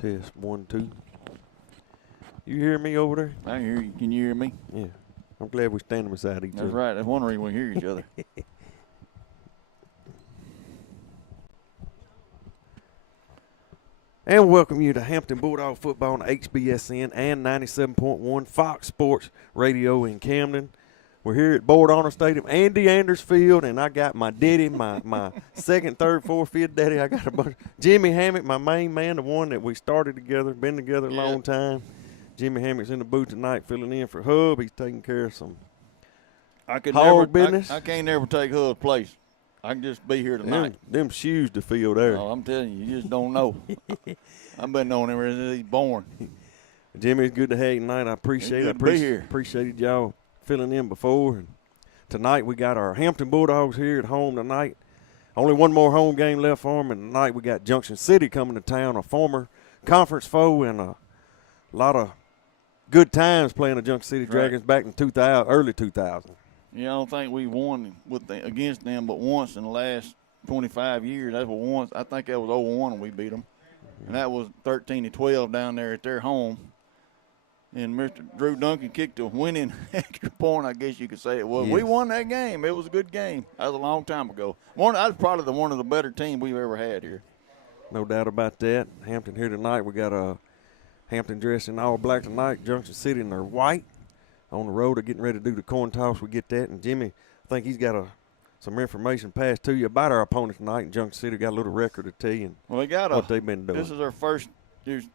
Test 1, 2. You hear me over there? I hear you. Can you hear me? Yeah. I'm glad we're standing beside each other. That's right. That's one reason we hear each other. And welcome you to Hampton Bulldog football on HBSN and 97.1 Fox Sports Radio in Camden. We're here at Board Honor Stadium, Andy Anders Field, and I got my daddy, my second, third, fourth, fifth daddy. I got a bunch. Jimmy Hammock, my main man, the one that we started together, been together a long time. Jimmy Hammock's in the booth tonight filling in for Hub. He's taking care of some business. I can't never take Hub's place. I can just be here tonight. Them shoes to fill there. Oh, I'm telling you, you just don't know. I've been knowing him since he's born. Jimmy, it's good to have you tonight. I appreciate it. Good to be here. Appreciated y'all filling in before. And tonight we got our Hampton Bulldogs here at home tonight. Only one more home game left for them, and tonight we got Junction City coming to town, a former conference foe, and a lot of good times playing the Junction City Dragons back in early 2000. Yeah, I don't think we won against them but once in the last 25 years. That was once. I think that was 0-1 when we beat them. And that was 13-12 down there at their home. And Mr. Drew Duncan kicked a winning extra point, I guess you could say it was. Yes. We won that game. It was a good game. That was a long time ago. That was probably one of the better teams we've ever had here. No doubt about that. Hampton here tonight. We got Hampton dressed in all black tonight. Junction City in their white. On the road, they're getting ready to do the coin toss. We get that. And Jimmy, I think he's got some information passed to you about our opponent tonight. And Junction City got a little record to tell you what they've been doing.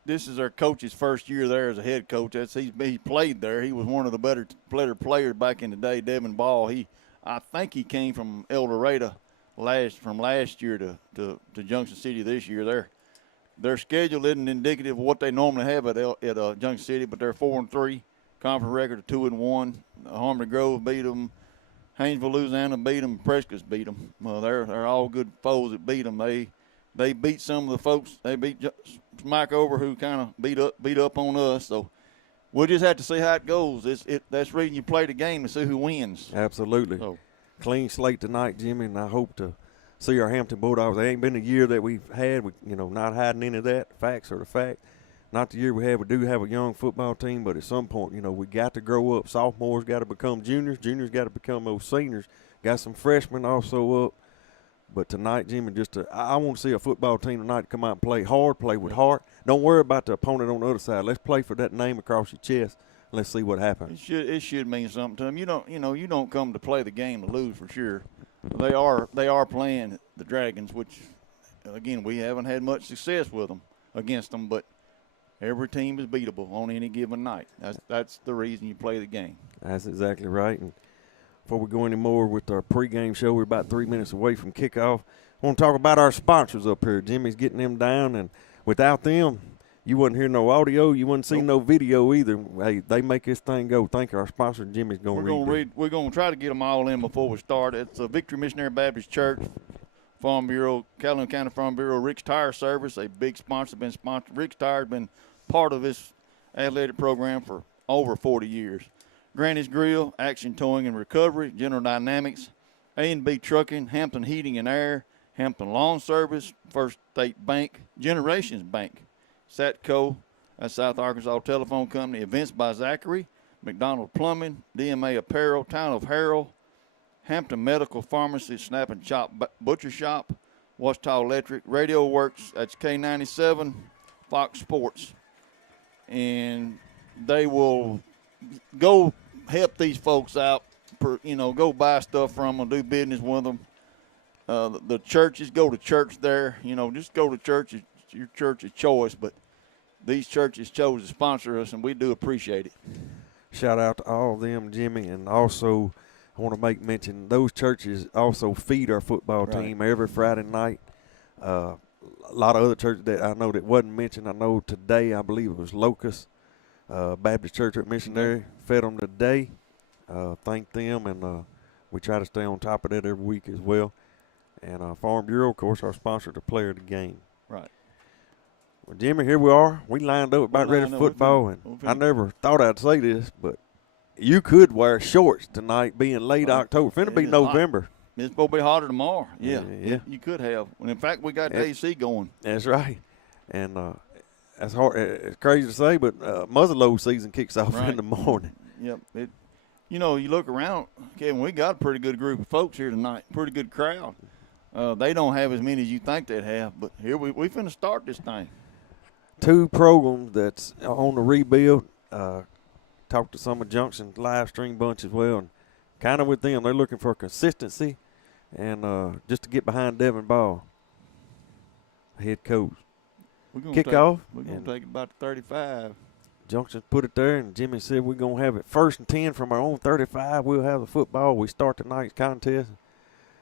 This is our coach's first year there as a head coach. He played there. He was one of the better players back in the day. Devin Ball. I think he came from El Dorado from last year to Junction City this year. Their schedule isn't indicative of what they normally have at Junction City, but they're 4-3. Conference record of 2-1. Harmony Grove beat them. Haynesville, Louisiana beat them. Prescott's beat them. They're all good foes that beat them. They beat some of the folks. They beat Mike over who kind of beat up on us. So we'll just have to see how it goes. That's the reason you play the game to see who wins. Absolutely. So, clean slate tonight, Jimmy, and I hope to see our Hampton Bulldogs. It ain't been a year that we've had, not hiding any of that. Facts are the fact. Not the year we have. We do have a young football team, but at some point, we got to grow up. Sophomores got to become juniors. Juniors got to become those seniors. Got some freshmen also up. But tonight, Jimmy, I want to see a football team tonight come out and play hard, play with heart. Don't worry about the opponent on the other side. Let's play for that name across your chest. Let's see what happens. It should mean something to them. You don't come to play the game to lose for sure. They are playing the Dragons, which again we haven't had much success with them against them, but every team is beatable on any given night. That's the reason you play the game. That's exactly right. And before we go any more with our pregame show, we're about 3 minutes away from kickoff. I want to talk about our sponsors up here. Jimmy's getting them down, and without them, you wouldn't hear no audio. You wouldn't see no video either. Hey, they make this thing go. Thank our sponsor, Jimmy's going to read. We're going to try to get them all in before we start. It's a Victory Missionary Baptist Church, Farm Bureau, Calhoun County Farm Bureau, Rick's Tire Service, a big sponsor, been sponsored. Rick's Tire has been part of this athletic program for over 40 years. Granny's Grill, Action Towing and Recovery, General Dynamics, A&B Trucking, Hampton Heating and Air, Hampton Lawn Service, First State Bank, Generations Bank, Satco, that's South Arkansas Telephone Company, Events by Zachary, McDonald Plumbing, DMA Apparel, Town of Harrell, Hampton Medical Pharmacy, Snap and Chop Butcher Shop, Washita Electric, Radio Works, that's K97, Fox Sports. And they will go help these folks out, go buy stuff from them, do business with them. The churches, go to church there. Just go to church. It's your church's choice, but these churches chose to sponsor us, and we do appreciate it. Shout out to all of them, Jimmy, and also I want to make mention those churches also feed our football team every Friday night. A lot of other churches that I know that wasn't mentioned. I know today, I believe it was Locust Baptist Church at Missionary fed them today. Thank them, and we try to stay on top of that every week as well. And Farm Bureau, of course, our sponsor to player of the game. Right. Well, Jimmy, here we are. We lined up about ready for football, and I never thought I'd say this, but you could wear shorts tonight, being late October. Finna be November. Hot. It's supposed to be hotter tomorrow. Yeah. You could have. And in fact, we got the AC going. That's right. And That's hard. It's crazy to say, but muzzleload season kicks off in the morning. Yep. You look around, Kevin, we got a pretty good group of folks here tonight, pretty good crowd. They don't have as many as you think they'd have, but here we finna start this thing. 2 programs that's on the rebuild. Talked to some of Junction's live stream bunch as well, and kind of with them, they're looking for consistency and just to get behind Devin Ball, head coach. Kickoff. We're going to take it about 35. Junction put it there, and Jimmy said we're going to have it 1st and 10 from our own 35. We'll have the football. We start tonight's contest.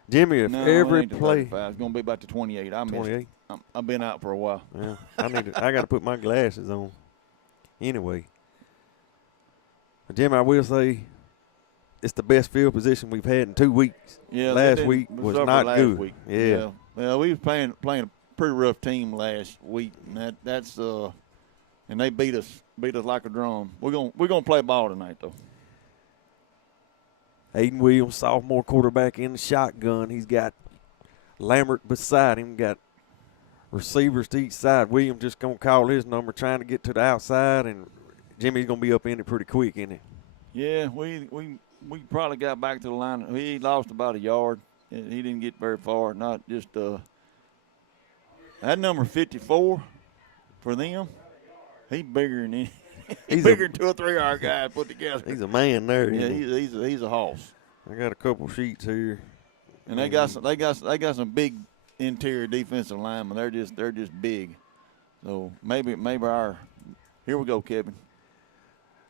Jimmy, if every play. It's going to be about the 28. I missed 28. it. I've been out for a while. Yeah, I got to put my glasses on. Anyway. Jimmy, I will say it's the best field position we've had in 2 weeks. Yeah, last week was not good. Week. Yeah. Well, we was playing a pretty rough team last week, and that's and they beat us like a drum. We're gonna play ball tonight though. Aiden Williams, sophomore quarterback in the shotgun. He's got Lambert beside him. Got receivers to each side. Williams just gonna call his number, trying to get to the outside, and Jimmy's gonna be up in it pretty quick, isn't he? Yeah, we probably got back to the line. He lost about a yard. He didn't get very far. Not just that number 54 for them. He's bigger than he's bigger than 2 or 3 of our guys put together. He's a man there. Yeah, he's a hoss. I got a couple sheets here, and they got some big interior defensive linemen. They're just big. So maybe our here we go, Kevin.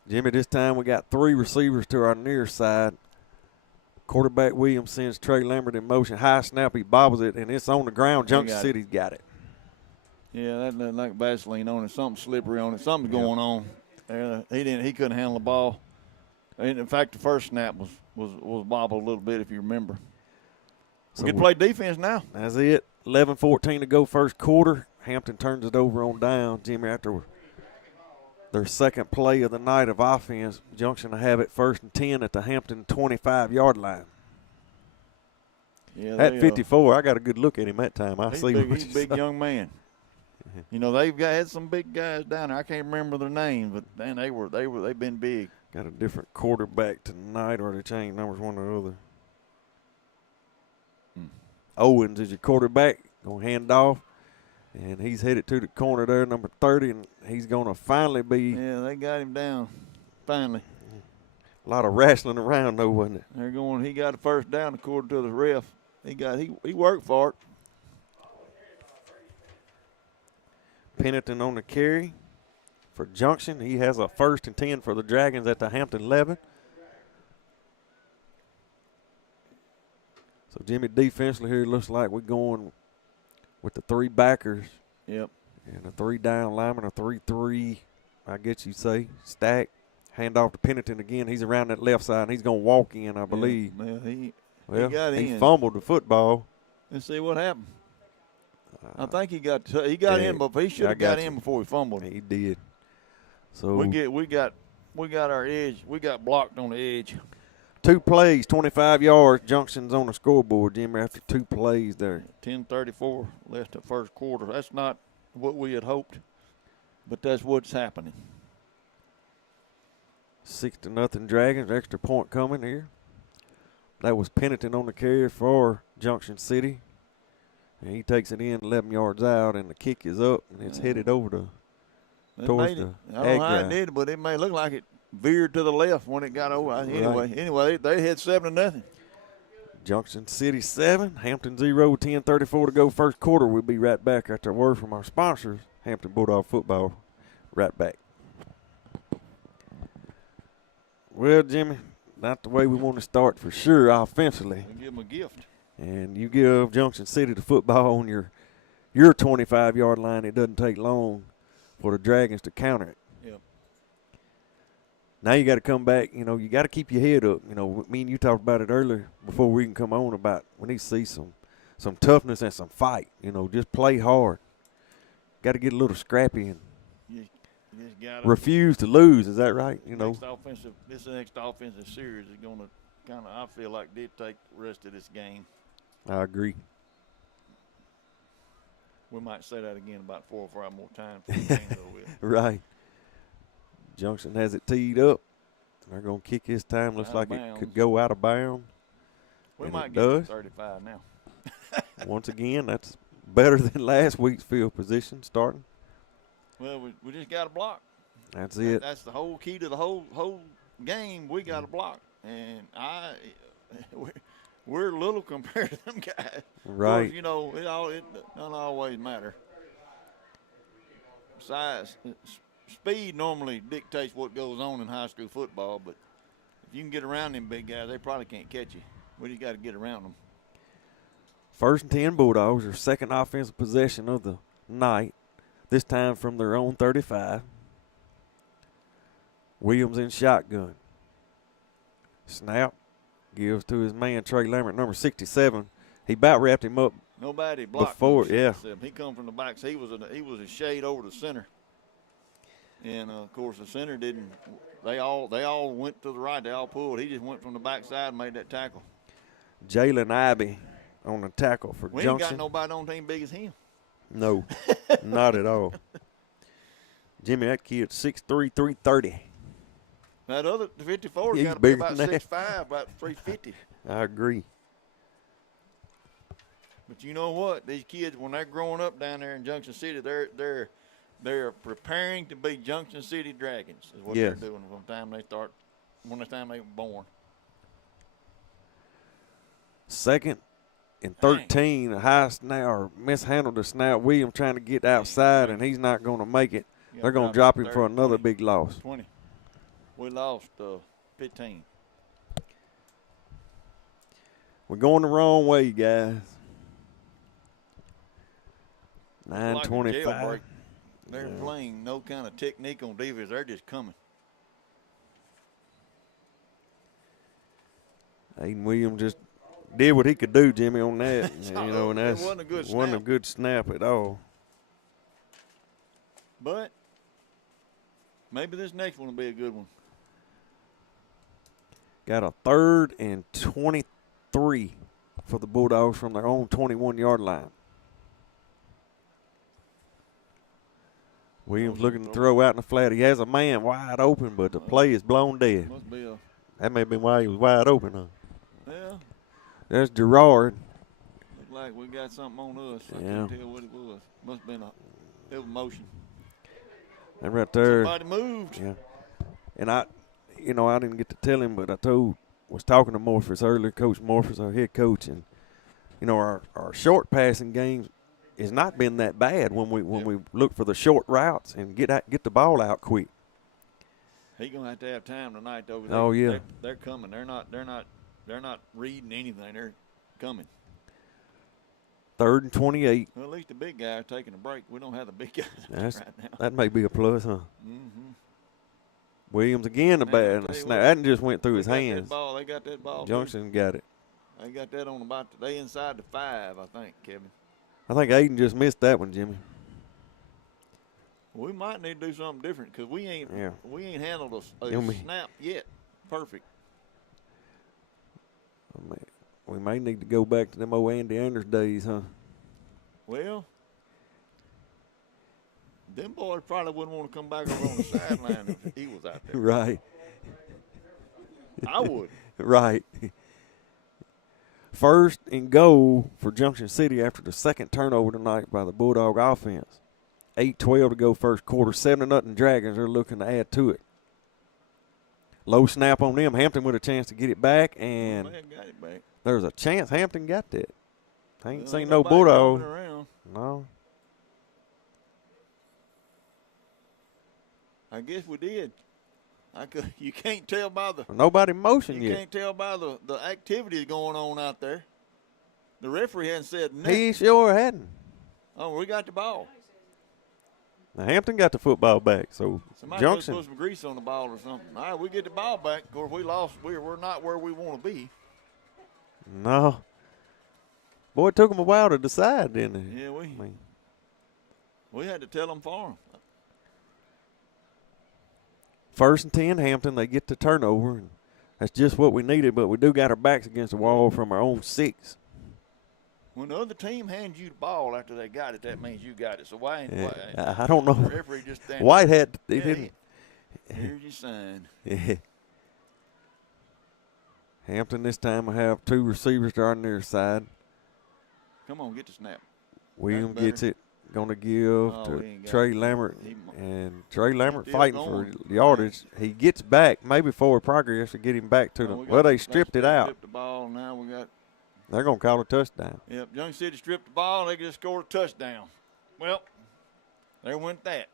Jimmy, this time we got 3 receivers to our near side. Quarterback Williams sends Trey Lambert in motion. High snap, he bobbles it, and it's on the ground. Junction City's got it. Yeah, that looked like Vaseline on it. Something slippery on it. Something's going on. He couldn't handle the ball. In fact, the first snap was bobbled a little bit, if you remember. So we get to play defense now. That's it. 11-14 to go first quarter. Hampton turns it over on down. Jimmy, after their second play of the night of offense, Junction will have it 1st and 10 at the Hampton 25-yard line. Yeah, at 54, I got a good look at him that time. He's a big young man. You know, they've had some big guys down there. I can't remember their names, but man, they've been big. Got a different quarterback tonight, or they changed numbers one or the other. Owens is your quarterback. Gonna hand off, and he's headed to the corner there, number 30, and he's gonna finally be. Yeah, they got him down. Finally. A lot of wrestling around though, wasn't it? They're going. He got a first down according to the ref. He worked for it. Pennington on the carry for Junction. He has a 1st and 10 for the Dragons at the Hampton 11. So Jimmy, defensively here, looks like we're going with the 3 backers. Yep. And a 3 down lineman, a 3-3, I guess you say, stack. Hand off to Pennington again. He's around that left side, and he's going to walk in, I believe. Yeah, he fumbled the football. Let's see what happened. I think he got in, but he should have got in before he fumbled. He did. So we got our edge. We got blocked on the edge. 2 plays, 25 yards. Junction's on the scoreboard, Jimmy, after 2 plays there. 10:34 left the first quarter. That's not what we had hoped, but that's what's happening. 6-0 Dragons. Extra point coming here. That was Pennington on the carry for Junction City. And he takes it in 11 yards out, and the kick is up, and it's headed over towards the I don't know how it did, but it may look like it veered to the left when it got over. Anyway, they hit 7-0. Junction City 7, Hampton 0, 10:34 to go first quarter. We'll be right back after a word from our sponsors, Hampton Bulldog Football. Right back. Well, Jimmy, not the way we want to start for sure offensively. We'll give them a gift. And you give Junction City the football on your 25-yard line, it doesn't take long for the Dragons to counter it. Yep. Now you got to come back. You know, you got to keep your head up. You know, me and you talked about it earlier before we can come on about we need to see some toughness and some fight. You know, just play hard. Got to get a little scrappy and refuse to lose. Is that right? You know, this next offensive series is going to kind of, I feel like, dictate the rest of this game. I agree. We might say that again about 4 or 5 more times. For the game's over with. Right. Junction has it teed up. They're going to kick this time. Looks like it could go out of bounds. We and might it get does. 35 now. Once again, that's better than last week's field position starting. Well, we just got a block. That's it. That's the whole key to the whole game. We got a block, and we're little compared to them guys. Right. Of course, it doesn't always matter. Size, speed normally dictates what goes on in high school football, but if you can get around them big guys, they probably can't catch you. We just got to get around them. 1st and 10 Bulldogs, their second offensive possession of the night, this time from their own 35. Williams in shotgun. Snap. Gives to his man, Trey Lambert, number 67. He about wrapped him up. Nobody blocked before, him. He come from the back. So he was a shade over the center. And, of course, the center didn't. They all went to the right. They all pulled. He just went from the backside and made that tackle. Jalen Ivey on the tackle for we Junction. We ain't got nobody on the team big as him. No, not at all. Jimmy, that kid's 6'3", 330. That other 54 He's got to be bigger about than that. 6'5", about 350. I agree. But you know what? These kids, when they're growing up down there in Junction City, they're preparing to be Junction City Dragons. Is what they're doing from the time they were born. 2nd and 13, a high snap or mishandled the snap. Williams trying to get outside, and he's not going to make it. They're going to drop him for another big loss. 20. We lost 15. We're going the wrong way, guys. 9:25. Like they're playing no kind of technique on defense. They're just coming. Aiden Williams just did what he could do, Jimmy, on that. And it wasn't a good snap. Wasn't a good snap at all. But maybe this next one will be a good one. Got a 3rd and 23 for the Bulldogs from their own 21-yard line. Williams looking to throw out in the flat. He has a man wide open, but the play is blown dead. Must be that may have been why he was wide open, huh? Yeah. There's Gerard. Looked like we got something on us. I Yeah. couldn't tell what it was. Must have been it was motion. And right there. Somebody moved. Yeah. And I didn't get to tell him, but was talking to Morphers earlier, Coach Morphers, our head coach, and our short passing games has not been that bad when we look for the short routes and get the ball out quick. He's gonna have to have time tonight though. Oh yeah. They're coming. They're not reading anything. They're coming. 3rd and 28. Well, at least the big guy are taking a break. We don't have the big guys right now. That may be a plus, huh? Mm-hmm. Williams again the bad snap. That just went through his hands. They got that ball. Junction got it. They got that on they inside the 5, I think, Kevin. I think Aiden just missed that one, Jimmy. We might need to do something different because we ain't handled a snap yet. Perfect. We may need to go back to them old Andy Anders days, huh? Well, them boys probably wouldn't want to come back over on the sideline if he was out there. Right. I would. Right. 1st and goal for Junction City after the 2nd turnover tonight by the Bulldog offense. 8:12 to go first quarter. 7-0 Dragons are looking to add to it. Low snap on them. Hampton with a chance to get it back, and got it back. There's a chance Hampton got that. I ain't seen no Bulldog. No. I guess we did. You can't tell by the nobody motion you yet. can't tell by the activity going on out there. The referee hadn't said nothing. He sure hadn't. Oh, we got the ball. Now Hampton got the football back, so somebody Junction must put some grease on the ball or something. All right, we get the ball back. Of course, we lost. We're not where we want to be. No. Boy, it took him a while to decide, didn't it? Yeah, we had to tell them for him. 1st and 10, Hampton. They get the turnover, and that's just what we needed. But we do got our backs against the wall from our own 6. When the other team hands you the ball after they got it, that means you got it. So why? I don't know. The referee just standing. Whitehead, he Yeah, didn't. Here's your sign. Yeah. Hampton this time will have 2 receivers on their side. Come on, get the snap. William gets it. Going to give to Trey Lambert. And Trey Lambert fighting for yardage. He gets back, maybe forward progress to get him back to well, they stripped it out. Stripped the ball. Now we got. They're going to call a touchdown. Yep, Junction City stripped the ball. They just scored a touchdown. Well, there went that.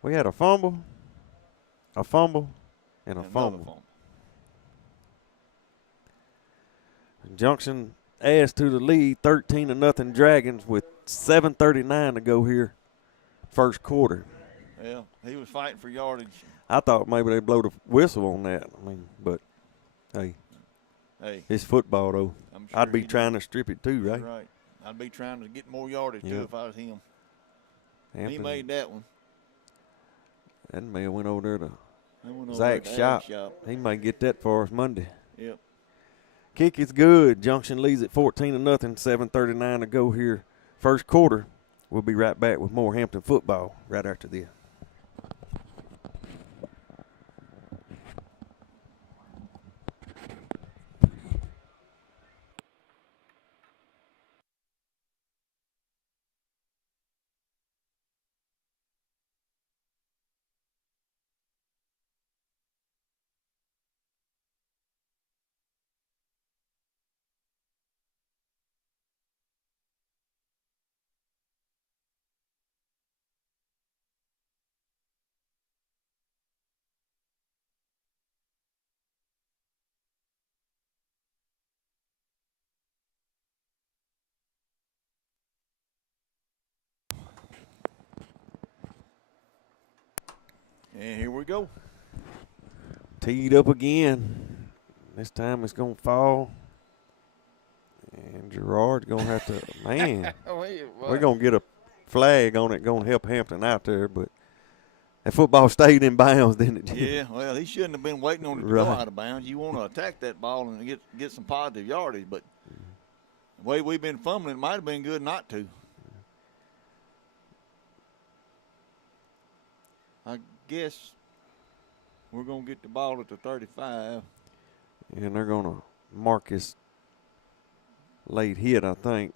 We had a fumble, and a fumble. Junction adds to the lead, 13-0 Dragons with 7:39 to go here, first quarter. Yeah, he was fighting for yardage. I thought maybe they'd blow the whistle on that. I mean, but hey, it's football though. Sure I'd be trying to strip it too, right? Right. I'd be trying to get more yardage too if I was him. Hampton, he made that one. That man went over there to Zach's shop. He might get that for us Monday. Yep. Kick is good. Junction leads at 14-0, 7:39 to go here. First quarter. We'll be right back with more Hampton football right after this. And here we go. Teed up again. This time it's going to fall. And Gerard's going to have to, man, we're going to get a flag on it, going to help Hampton out there. But that football stayed in bounds, didn't it? Yeah, well, he shouldn't have been waiting on it to go out of bounds. You want to attack that ball and get some positive yardage. But the way we've been fumbling, it might have been good not to. I guess we're going to get the ball at the 35. And they're going to mark his late hit, I think,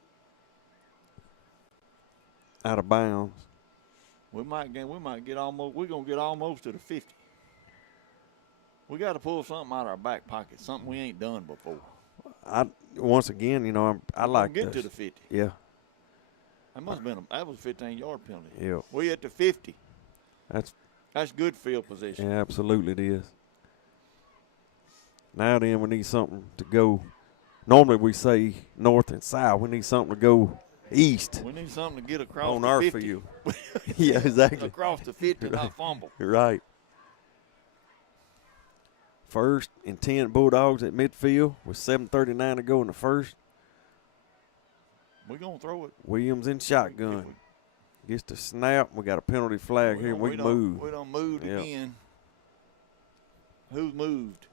out of bounds. We're going to get almost to the 50. We got to pull something out of our back pocket, something we ain't done before. Once again, you know, I like get to the 50. Yeah. That must have been that was a 15-yard penalty. Yeah. We at the 50. That's good field position. Yeah, absolutely it is. Now then, we need something to go. Normally we say north and south. We need something to go east. We need something to get across on the our 50. field. Yeah, exactly. Across the 50, not fumble. Right. 1st and 10 Bulldogs at midfield with 7:39 to go in the first. We're going to throw it. Williams in shotgun. Gets the snap. We got a penalty flag here. We move. We done moved again. Who's moved?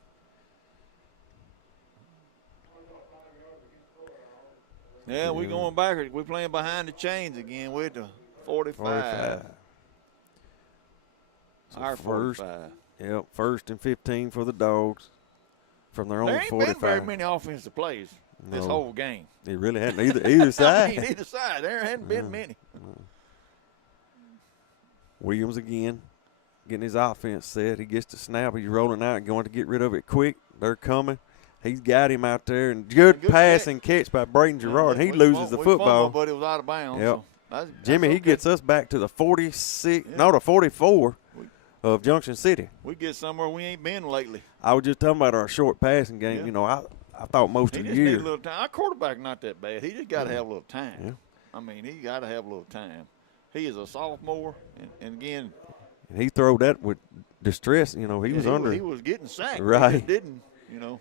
Yeah, we're going backwards. We're playing behind the chains again. We're at the 45. So Our 45. Yep, 1st and 15 for the Dogs from their own 45. There ain't been very many offensive plays this whole game. It really hadn't either side. I mean, either side. There hadn't been many. Williams again, getting his offense set. He gets the snap. He's rolling out and going to get rid of it quick. They're coming. He's got him out there. And good pass and catch by Braden Gerard. He loses the football. Fumbled, but it was out of bounds. Yep. So that's Jimmy, okay. He gets us back to the 46, no, the 44 of Junction City. We get somewhere we ain't been lately. I was just talking about our short passing game. Yeah. You know, I thought most of the year. He just need a little time. Our quarterback not that bad. He just got to have a little time. Yeah. I mean, he got to have a little time. He is a sophomore, and again. And he threw that with distress. You know, he was under. He was getting sacked. Right. He just didn't, you know.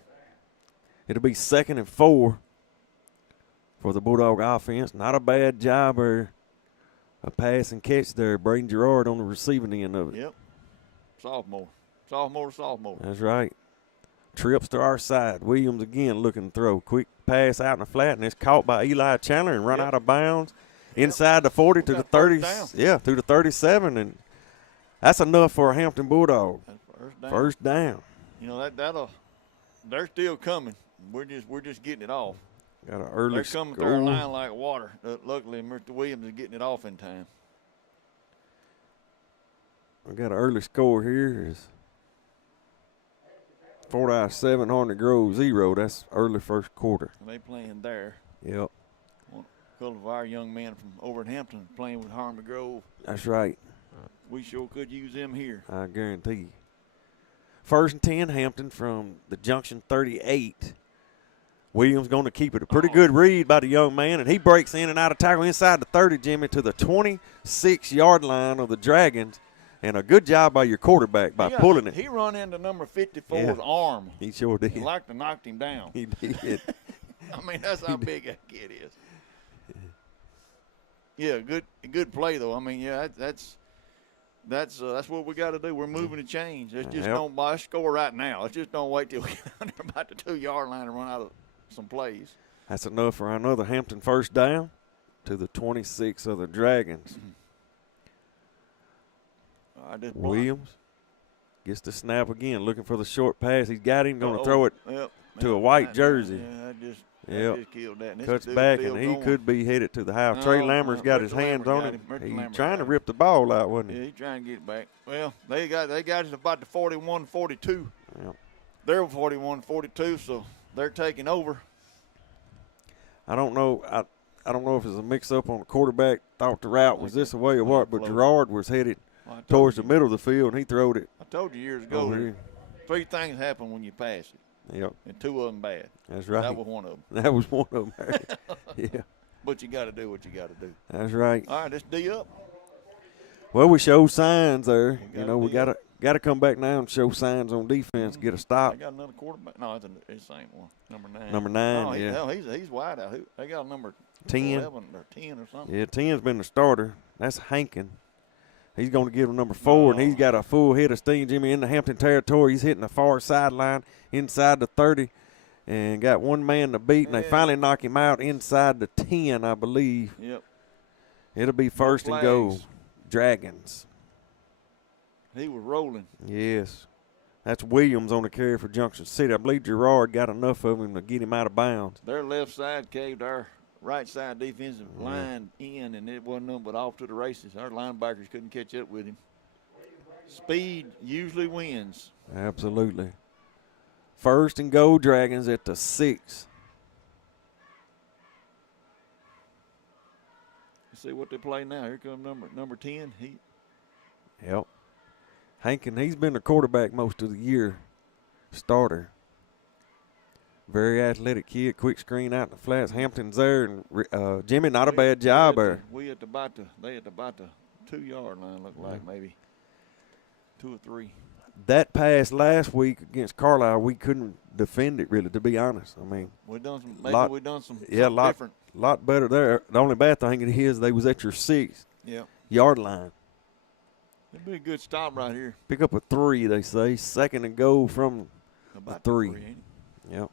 It'll be 2nd and 4 for the Bulldog offense. Not a bad job or a pass and catch there. Braden Gerard on the receiving end of it. Yep. Sophomore. That's right. Trips to our side. Williams again looking to throw. Quick pass out in the flat, and it's caught by Eli Chandler and run Yep. out of bounds inside the 40 to the got first 30. down. Yeah, through the 37, and that's enough for a Hampton Bulldog. That's first down. First down. You know that'll. They're still coming. We're just getting it off. Got an early They're coming score. through our line like water. Luckily, Mr. Williams is getting it off in time. We got an early score here. Is 4 out of 7, Harnett Grove 0. That's early first quarter. They playing there. Yep, A couple of our young men from over in Hampton playing with Harmon Grove. that's right. We sure could use them here. I guarantee you. First and 10, Hampton from the Junction 38. Williams going to keep it. A pretty good read by the young man, and he breaks in and out of tackle inside the 30, Jimmy, to the 26-yard line of the Dragons. And a good job by your quarterback by pulling it. He run into number 54's arm. He sure did. He like to knocked him down. He did. I mean, that's how big that kid is. Yeah, good play though. I mean, yeah, that's what we got to do. We're moving to change. Let's just don't let's score right now. Let's just don't wait till we get under about the 2-yard line and run out of some plays. That's enough for another Hampton first down to the 26 of the Dragons. Williams gets the snap again, looking for the short pass. He's got him, going to throw it to a white jersey. Yeah, that just killed that. And Cuts back, and he could be headed to the house. Trey Lammer's got his hands on him. He's trying to rip the ball out, wasn't he? Yeah, he's trying to get it back. Well, they got it about the 41-42. Yep. They're 41-42, so they're taking over. I don't know. I don't know if it's a mix-up on the quarterback. Thought the route was this way or what, but Gerard was headed towards the middle of the field, and he throwed it. I told you years ago that 3 things happen when you pass it. Yep. And 2 of them bad. That's right. That was one of them. That was one of them. Yeah. But you got to do what you got to do. That's right. All right, let's D up. Well, we showed signs there. We got to come back now and show signs on defense, get a stop. They got another quarterback. No, it's the same one. Number 9. Number 9, no, yeah. He's wide out. They got a number 10. 11 or 10 or something. Yeah, 10's been the starter. That's Hankin. He's going to give him number 4, and he's got a full hit of steam, Jimmy, in the Hampton territory. He's hitting the far sideline inside the 30 and got one man to beat, and they finally knock him out inside the 10, I believe. Yep. It'll be first and goal. Dragons. He was rolling. Yes. That's Williams on the carry for Junction City. I believe Gerard got enough of him to get him out of bounds. Their left side caved our right side defensive line in, and it wasn't nothing but off to the races. Our linebackers couldn't catch up with him. Speed usually wins. Absolutely. First and goal, Dragons at the 6. Let's see what they play now. Here comes number 10. Yep. Hankin, he's been the quarterback most of the year. Starter. Very athletic kid. Quick screen out in the flats. Hampton's there, and Jimmy, not a bad job there. They at about the 2-yard line, look like maybe 2 or 3. That pass last week against Carlisle, we couldn't defend it really, to be honest. I mean, we done some different. Lot better there. The only bad thing is they was at your 6-yard line. It'd be a good stop right here. Pick up a 3, they say. Second and goal from about the 3. Yep.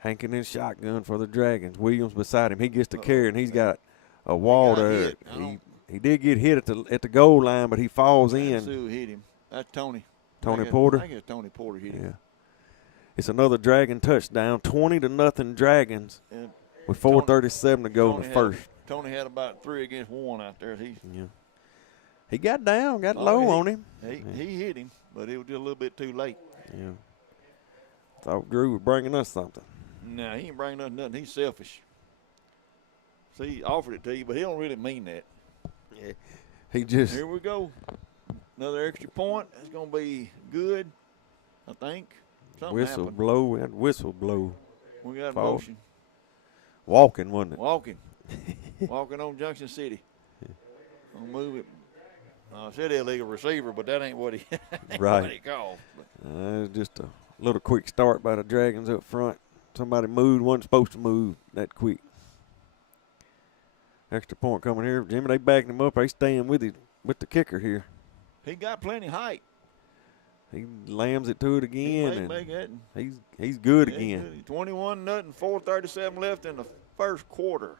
Hankin in shotgun for the Dragons. Williams beside him. He gets the carry, and he's got a wall there. He did get hit at the goal line, but he falls in. That's who hit him. That's Tony. Porter? I guess Tony Porter hit him. Yeah. It's another Dragon touchdown. 20-0 Dragons with 4:37 to go in the first. Tony had about 3 against 1 out there. He got down, got low on him. He hit him, but it was just a little bit too late. Yeah. Thought Drew was bringing us something. No, he ain't bringing us nothing. He's selfish. See, he offered it to you, but he don't really mean that. Yeah. He just. Here we go. Another extra point. It's going to be good, I think. Something happened. Blow and whistle blow. We got motion. Walking, wasn't it? Walking on Junction City. I'll move it. I said illegal receiver, but that ain't what he called. Just a little quick start by the Dragons up front. Somebody moved, wasn't supposed to move that quick. Extra point coming here. Jimmy, they backing him up. They staying with the kicker here. He got plenty of height. He lambs it to it again, He and make it. he's good He's again. good. 21-0, 4:37 left in the first quarter.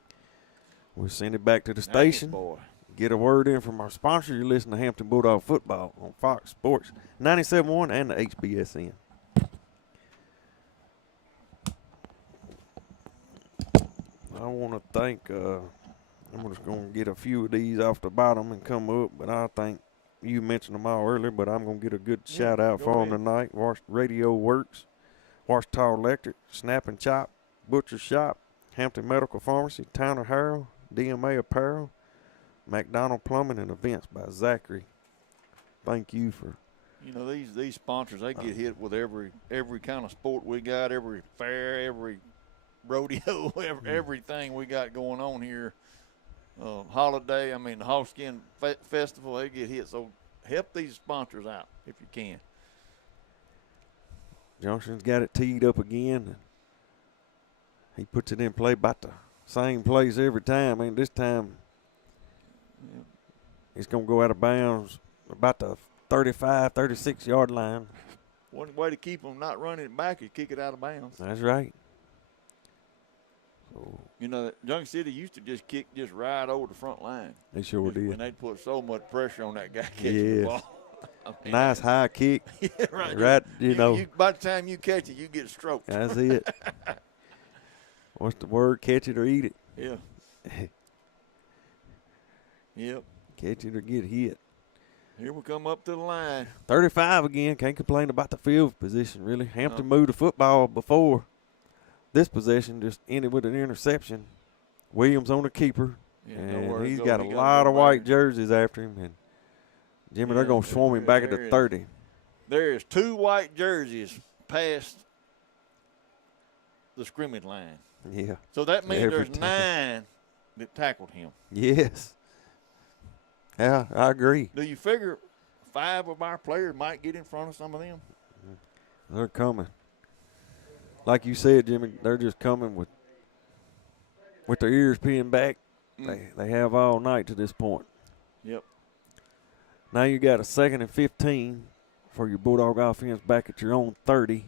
We'll send it back to the Nice station. boy. Get a word in from our sponsor. You're listening to Hampton Bulldog Football on Fox Sports 97.1 and the HBSN. I want to thank, I'm just going to get a few of these off the bottom and come up, but I think you mentioned them all earlier, but I'm going to get a good shout out for them tonight. Radio Works, Washita Electric, Snap and Chop, Butcher Shop, Hampton Medical Pharmacy, Tanner Harrell, DMA Apparel, McDonald Plumbing and Events by Zachary. Thank you for. You know, these sponsors, they get hit with every kind of sport we got, every fair, every rodeo, everything we got going on here. Holiday, the Hogskin Festival, they get hit. So help these sponsors out if you can. Junction's got it teed up again. And he puts it in play about the same place every time. This time it's going to go out of bounds about the 35, 36-yard line. One way to keep them not running it back is kick it out of bounds. That's right. So, you know, Junction City used to just kick just right over the front line. They sure did. And they'd put so much pressure on that guy catching the ball. Nice high kick. Yeah, right. Right, by the time you catch it, you get stroked. That's it. What's the word? Catch it or eat it. Yeah. Yep. Catch it or get hit. Here we come up to the line. 35 again. Can't complain about the field position, really. Hampton moved the football before this possession, just ended with an interception. Williams on the keeper. Yeah, and he's got a lot of white jerseys after him. And Jimmy, they're going to swarm him back at the 30. There is 2 white jerseys past the scrimmage line. Yeah. So that means there's 9 that tackled him. Yes. Yeah, I agree. Do you figure 5 of our players might get in front of some of them? They're coming. Like you said, Jimmy, they're just coming with their ears pinned back. They have all night to this point. Yep. Now you got a 2nd and 15 for your Bulldog offense back at your own 30.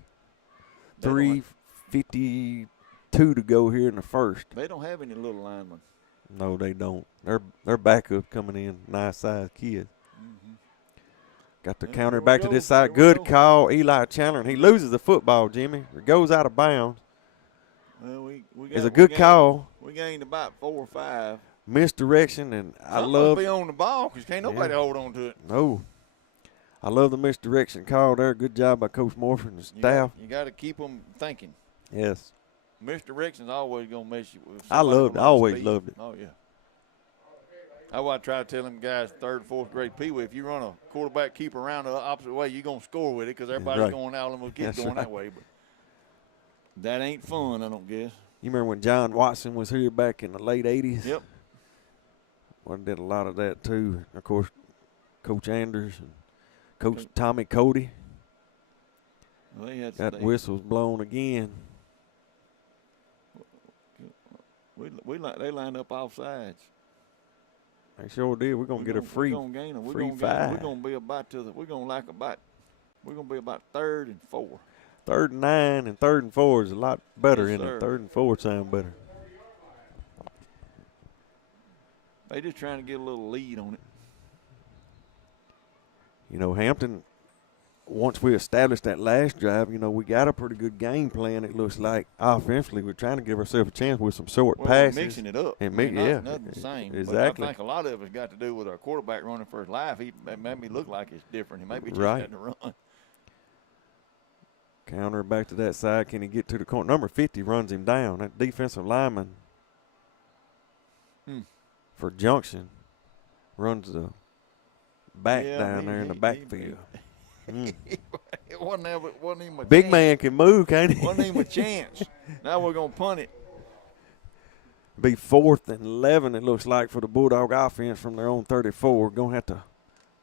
3:52 to go here in the first. They don't have any little linemen. No, they don't. They're backup coming in, nice-sized kids. Mm-hmm. Got the counter back to this side. Good call, Eli Chandler. And he loses the football, Jimmy. It goes out of bounds. Well, it's a good call. We gained about 4 or 5. Misdirection, and I love. Somebody be on the ball because can't nobody hold on to it. No. I love the misdirection call there. Good job by Coach Morford and the staff. You got to keep them thinking. Yes. Misdirection's always going to mess you with. I always loved it. Oh, yeah. That's why I try to tell them guys, 3rd, 4th grade Pee-wee, if you run a quarterback keep around the opposite way, you're going to score with it because everybody's going out and the kids going that way. But that ain't fun, I don't guess. You remember when John Watson was here back in the late 80s? Yep. Well, did a lot of that too. Of course, Coach Anders and Coach Tommy Cody. Well, that whistle's blown again. They lined up off sides. They sure did. We're gonna get a free 5. We're gonna be about we're gonna be about 3rd and 4. 3rd and 9 and 3rd and 4 is a lot better Yes, in sir. it. 3rd and 4 sound better. They just trying to get a little lead on it. You know, Hampton, once we established that last drive, we got a pretty good game plan, it looks like. Offensively, we're trying to give ourselves a chance with some short passes. Mixing it up. And nothing the same. Exactly. But I think a lot of it's got to do with our quarterback running for his life. He made me look like it's different. He may be just having to run. Counter back to that side. Can he get to the corner? Number 50 runs him down. That defensive lineman for Junction runs the back down there in the backfield. It wasn't even a Big chance. man can move, can't he? Wasn't even a chance. Now we're going to punt it. Be 4th and 11, it looks like, for the Bulldog offense from their own 34. Going to have to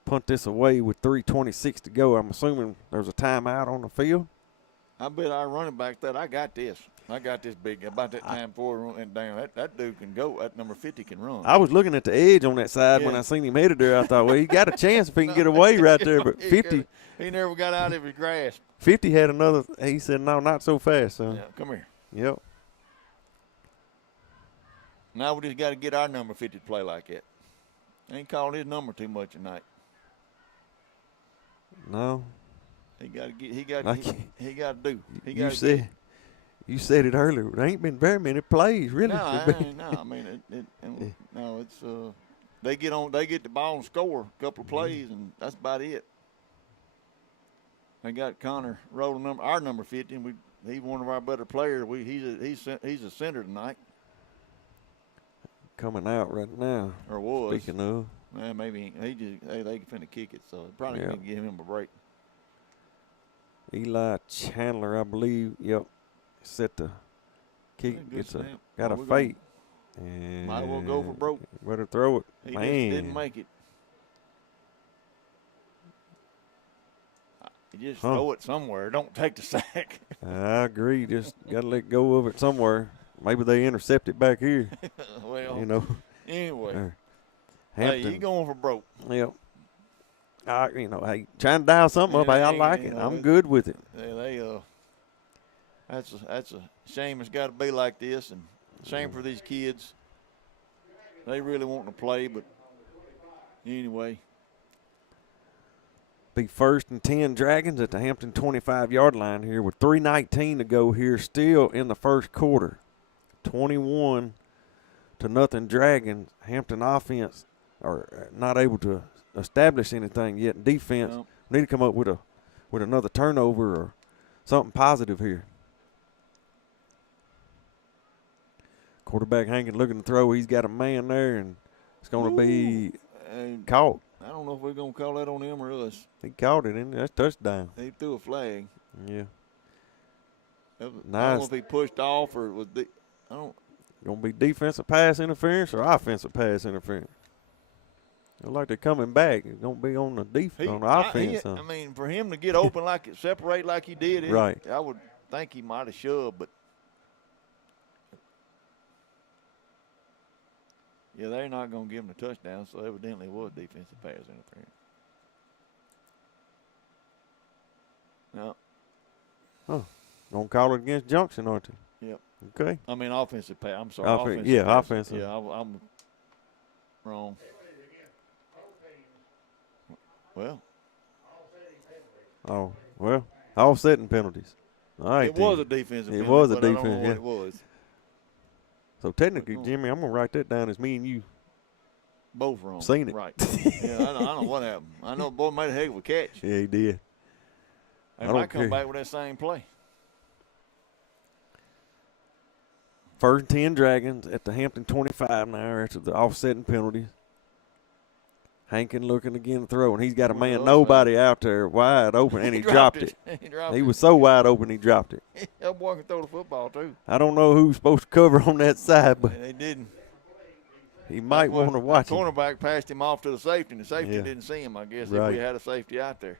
punt this away with 3:26 to go. I'm assuming there's a timeout on the field. I bet our running back that I got this. I got this big. About that time before we went down, that dude can go. That number 50 can run. I was looking at the edge on that side when I seen him headed there. I thought, well, he got a chance if he can get away right there. But 50. He never got out of his grasp. 50 had another. He said, no, not so fast, son. Yeah, come here. Yep. Now we just got to get our number 50 to play like that. Ain't calling his number too much tonight. No. He got to get. He got to do. You said it earlier. There ain't been very many plays, really. No, I mean, it's they get the ball and score a couple of plays, and that's about it. They got Connor rolling our number 50, and he's one of our better players. He's a center tonight. Coming out right now. Or was. Speaking of. Well, maybe they can finna kick it, so probably need to give him a break. Eli Chandler, I believe. Yep. Set the kick. Got a fake. And might well go for broke. Better throw it. He Man. just didn't make it. You just throw it somewhere. Don't take the sack. I agree. Just got to let go of it somewhere. Maybe they intercept it back here. Well, you know. Anyway. Hampton. Hey, you going for broke. Yep. Hey, trying to dial something up. Hey, I like it. I'm good with it. Yeah, that's a shame. It's got to be like this, and shame for these kids. They really want to play, but anyway. Be 1st and 10 Dragons at the Hampton 25-yard line here with 3:19 to go here, still in the first quarter. 21-0 Dragons. Hampton offense are not able to establish anything yet. Defense need to come up with another turnover or something positive here. Quarterback Hankin looking to throw. He's got a man there, and it's going to be caught. I don't know if we're going to call that on him or us. He caught it, and that's touchdown. He threw a flag. Yeah. Nice. I don't know if he pushed off or was going to be defensive pass interference or offensive pass interference. Look like they're coming back. It's going to be on the on the offense. I mean, for him to get open separate like he did, right. I would think he might have shoved, but yeah, they're not going to give him a touchdown, so evidently it was defensive pass interference. No. Huh. Going to call it against Junction, aren't you? Yep. Okay. I mean, offensive pass. I'm sorry. Offensive. Yeah, I'm wrong. Well. Oh, well, offsetting penalties. All right. It was a defensive penalty. It was a defense. defense, I don't know what it was. So technically, Jimmy, I'm going to write that down as me and you. Both wrong. Seen it. Right. Yeah, I don't know what happened. I know the boy made a heck of a catch. Yeah, he did. They might come back with that same play. 1st and 10 Dragons at the Hampton 25 now after the offsetting penalties. Hankin looking again to throw, and he's got a man, nobody out there wide open, and he dropped it. He was so wide open, he dropped it. That boy can throw the football, too. I don't know who's supposed to cover on that side, but they didn't. He might want to watch him. The cornerback passed him off to the safety, and the safety didn't see him, I guess, if we had a safety out there.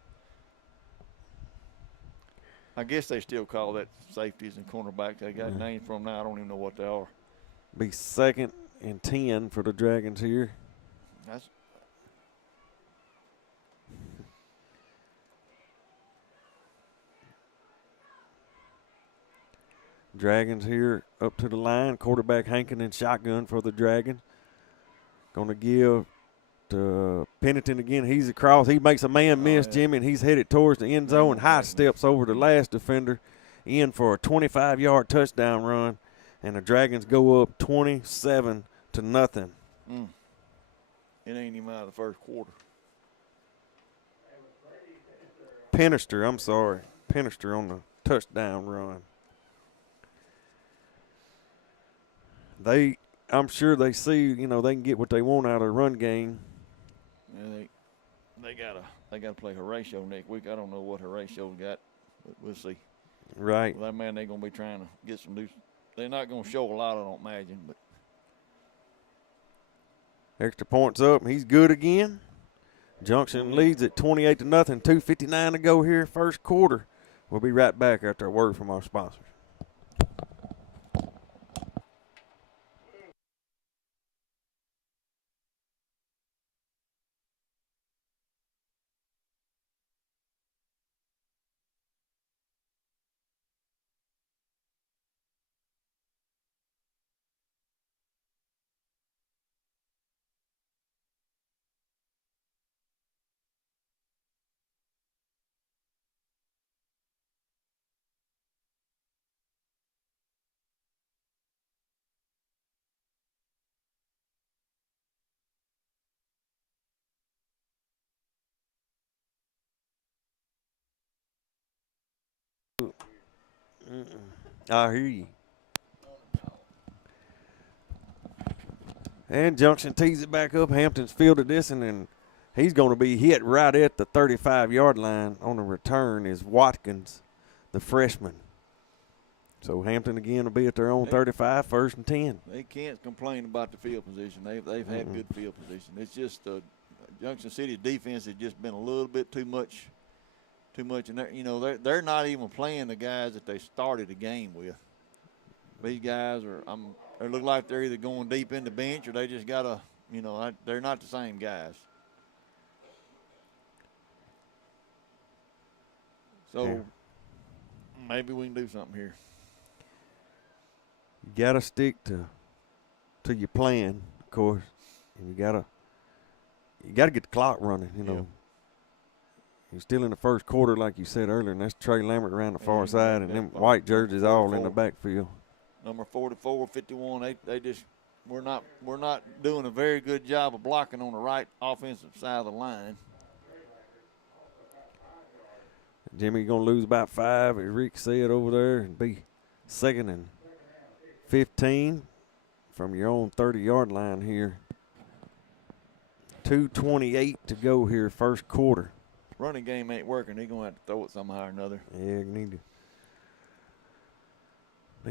I guess they still call that safeties and cornerbacks. They got names for them now. I don't even know what they are. Be 2nd and 10 for the Dragons here. That's Dragons here up to the line. Quarterback Hankin in shotgun for the Dragons. Going to give to Pennington again. He's across. He makes a man miss, Jimmy, and he's headed towards the end zone. High steps over the last defender in for a 25-yard touchdown run. And the Dragons go up 27-0. It ain't even out of the first quarter. Pennington on the touchdown run. I'm sure they see, they can get what they want out of the run game. Yeah, they gotta play Horatio next week. I don't know what Horatio's got, but we'll see. Right. Well, that man, they're gonna be trying to get some new. They're not gonna show a lot, I don't imagine, but extra points up, and he's good again. Junction leads at 28-0. 2:59 to go here, first quarter. We'll be right back after a word from our sponsors. I hear you. And Junction tees it back up. Hampton's fielded this, and then he's going to be hit right at the 35-yard line on the return is Watkins, the freshman. So Hampton again will be at their own 35, first and 10. They can't complain about the field position. They've had good field position. It's just Junction City's defense has just been a little bit too much. And they're not even playing the guys that they started the game with. These guys they look like they're either going deep in the bench or they just got they're not the same guys. So maybe we can do something here. You got to stick to your plan, of course, and you got to get the clock running. You're still in the first quarter, like you said earlier, and that's Trey Lambert around the far side, and them white jerseys all in the backfield. Number 44, 51. We're not doing a very good job of blocking on the right offensive side of the line. Jimmy going to lose about 5, as Rick said over there, and be 2nd and 15 from your own 30-yard line here. 2:28 to go here, first quarter. Running game ain't working. They're going to have to throw it somehow or another. Yeah, you need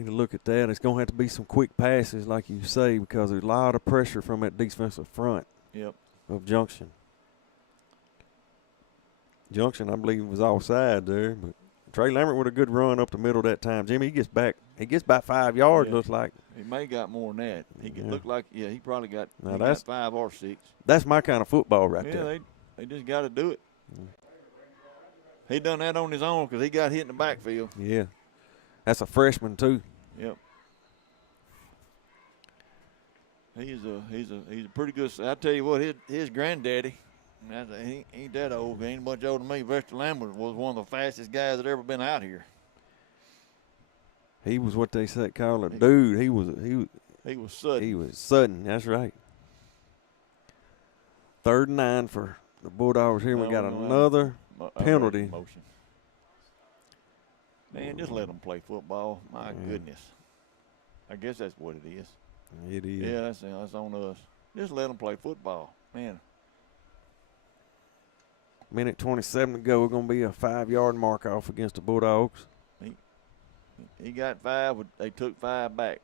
to look at that. It's going to have to be some quick passes, like you say, because there's a lot of pressure from that defensive front of Junction. Junction, I believe, was offside there, but Trey Lambert with a good run up the middle that time. Jimmy, he gets back. He gets about 5 yards, looks like. He may have got more than that. He could look like, he probably got, got 5 or 6. That's my kind of football right there. Yeah, they just got to do it. He done that on his own because he got hit in the backfield. Yeah. That's a freshman, too. Yep. He's a pretty good. I tell you what, his granddaddy, he ain't that old. He ain't much older than me. Vester Lambert was one of the fastest guys that ever been out here. He was what they said call a dude. He was sudden. He was sudden. That's right. 3rd and 9 for the Bulldogs here. We got another penalty. Man, just let them play football. My goodness. I guess that's what it is. It is. Yeah, that's on us. Just let them play football. Man. Minute 27 to go. We're going to be a 5-yard mark off against the Bulldogs. He got 5. They took 5 back.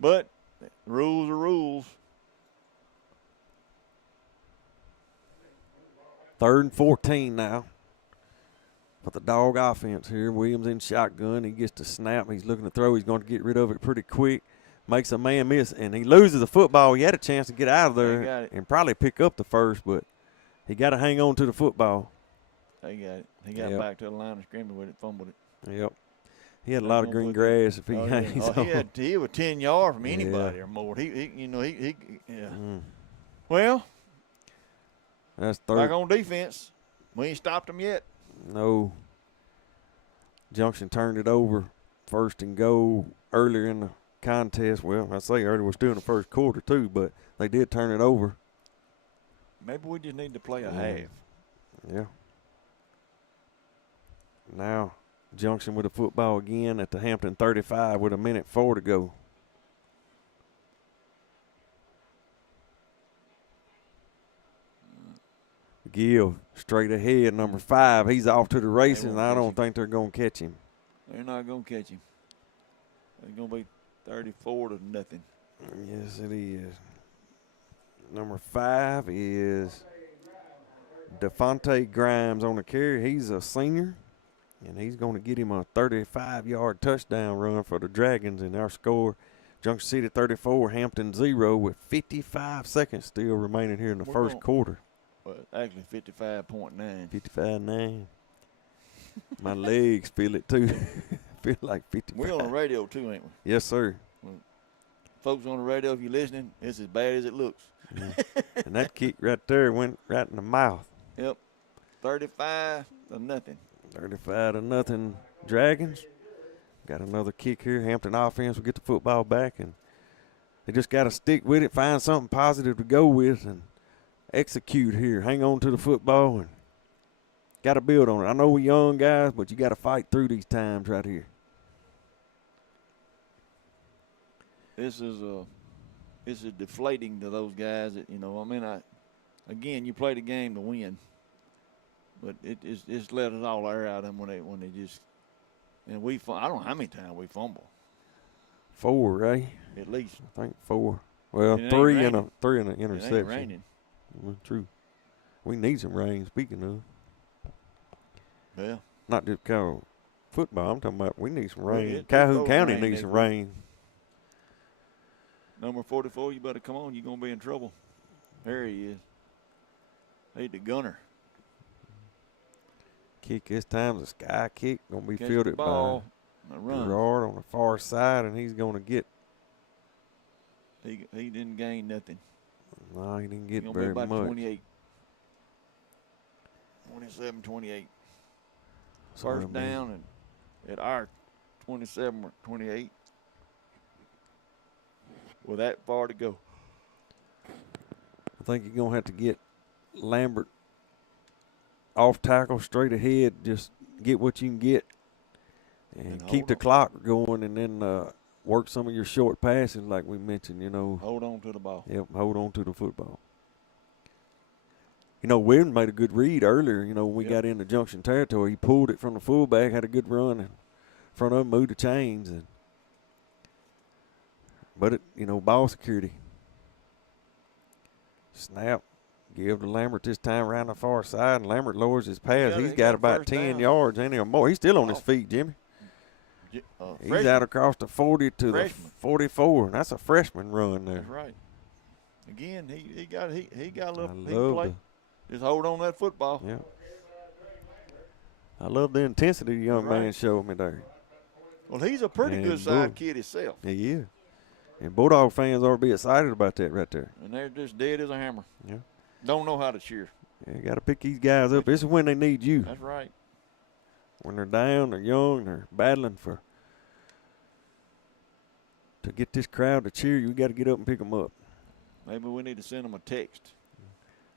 But rules are rules. 3rd and 14 now for the Dog offense here. Williams in shotgun. He gets the snap. He's looking to throw. He's going to get rid of it pretty quick. Makes a man miss, and he loses the football. He had a chance to get out of there and probably pick up the first, but he got to hang on to the football. He got it. He got back to the line of scrimmage with it, fumbled it. Yep. He had a lot of green grass if he hangs on. He was 10 yards from anybody or more. Well, that's 3rd. Back on defense. We ain't stopped them yet. No. Junction turned it over 1st and goal earlier in the contest. Well, I say earlier, we're still in the first quarter too, but they did turn it over. Maybe we just need to play a half. Yeah. Now Junction with the football again at the Hampton 35 with 1:04 to go. Gill straight ahead, number 5. He's off to the races, and I don't think they're going to catch him. They're not going to catch him. It's going to be 34-0. Yes, it is. Number 5 is Defonte Grimes on the carry. He's a senior. And he's going to get him a 35-yard touchdown run for the Dragons. And our score, Junction City 34, Hampton 0, with 55 seconds still remaining here in the first quarter. Well, actually 55.9. 55-9. My legs feel it too. Feel like 55. We're on the radio too, ain't we? Yes, sir. Folks on the radio, if you're listening, it's as bad as it looks. Yeah. And that kick right there went right in the mouth. Yep. 35 to nothing. 35-0 Dragons. Got another kick here. Hampton offense will get the football back, and they just got to stick with it, find something positive to go with, and execute here. Hang on to the football and got to build on it. I know we're young guys, but you got to fight through these times right here. This is deflating to those guys that, again, you play the game to win, but it's let us all air out of them when they just, and I don't know how many times we fumble. 4, right? At least. I think 4. Well, And it ain't 3 and raining. an interception. It ain't raining. Well, true. We need some rain, speaking of. Yeah. Not just called football. I'm talking about we need some rain. it Calhoun goes County rain needs some next week. rain. Number 44, you better come on. You're going to be in trouble. There he is. Hey, the gunner. Kick this time, the sky kick, going to be Catch fielded the ball. And by run. Gerard on the far side, and he's going to get. He didn't gain nothing. No, he didn't He's get going to very be about much. 28. 27, 28. So, I First mean, down and at our 27 or 28. With that far to go. I think you're going to have to get Lambert off tackle, straight ahead, just get what you can get and keep the clock going, and then work some of your short passes like we mentioned, Hold on to the ball. Yep, hold on to the football. Wynn made a good read earlier, when we got into Junction territory. He pulled it from the fullback, had a good run in front of him, moved the chains. But ball security. Snap. Give to Lambert this time around the far side, and Lambert lowers his pass. He's got about 10 yards, ain't he, or more. He's still on his feet, Jimmy. He's out across the 40 to the 44. That's a freshman run there. That's right. Again, he got a little I love play. Just hold on that football. Yeah. I love the intensity the young Right. man showed me there. Well, he's a pretty good sized kid himself. He is. And Bulldog fans ought to be excited about that right there. And they're just dead as a hammer. Yeah. Don't know how to cheer. Yeah, you got to pick these guys up. This is when they need you. That's right. When they're down, they're young, they're battling to get this crowd to cheer you. You got to get up and pick them up. Maybe we need to send them a text.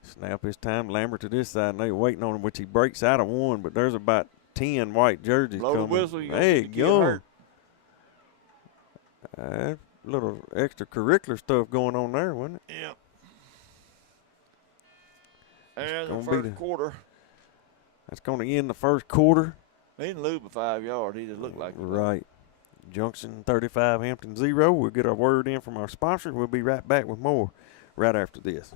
Snap this time. Lambert to this side, and they're waiting on him, which he breaks out of one, but there's about 10 white jerseys Blow coming. the whistle. You Hey, get young. hurt. Little extracurricular stuff going on there, wasn't it? Yep. There's the gonna be first quarter. That's going to end the first quarter. He didn't lose by 5 yards. He just looked like it. Right. Junction 35, Hampton 0. We'll get our word in from our sponsors. We'll be right back with more right after this.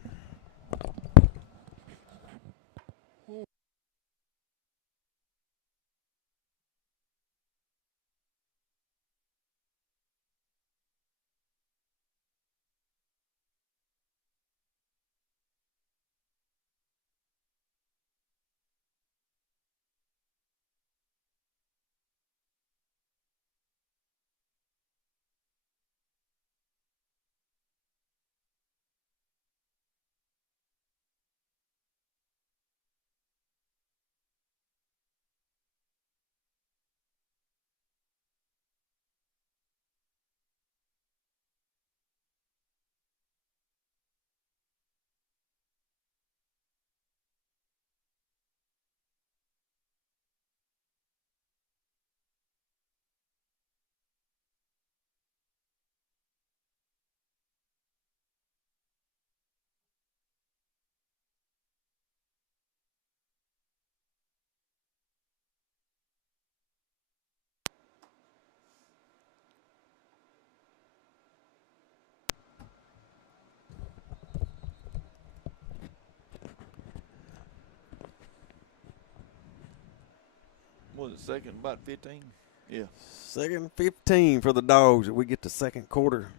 was it, second, about 15? Yeah. Second 15 for the Dogs. We get the second quarter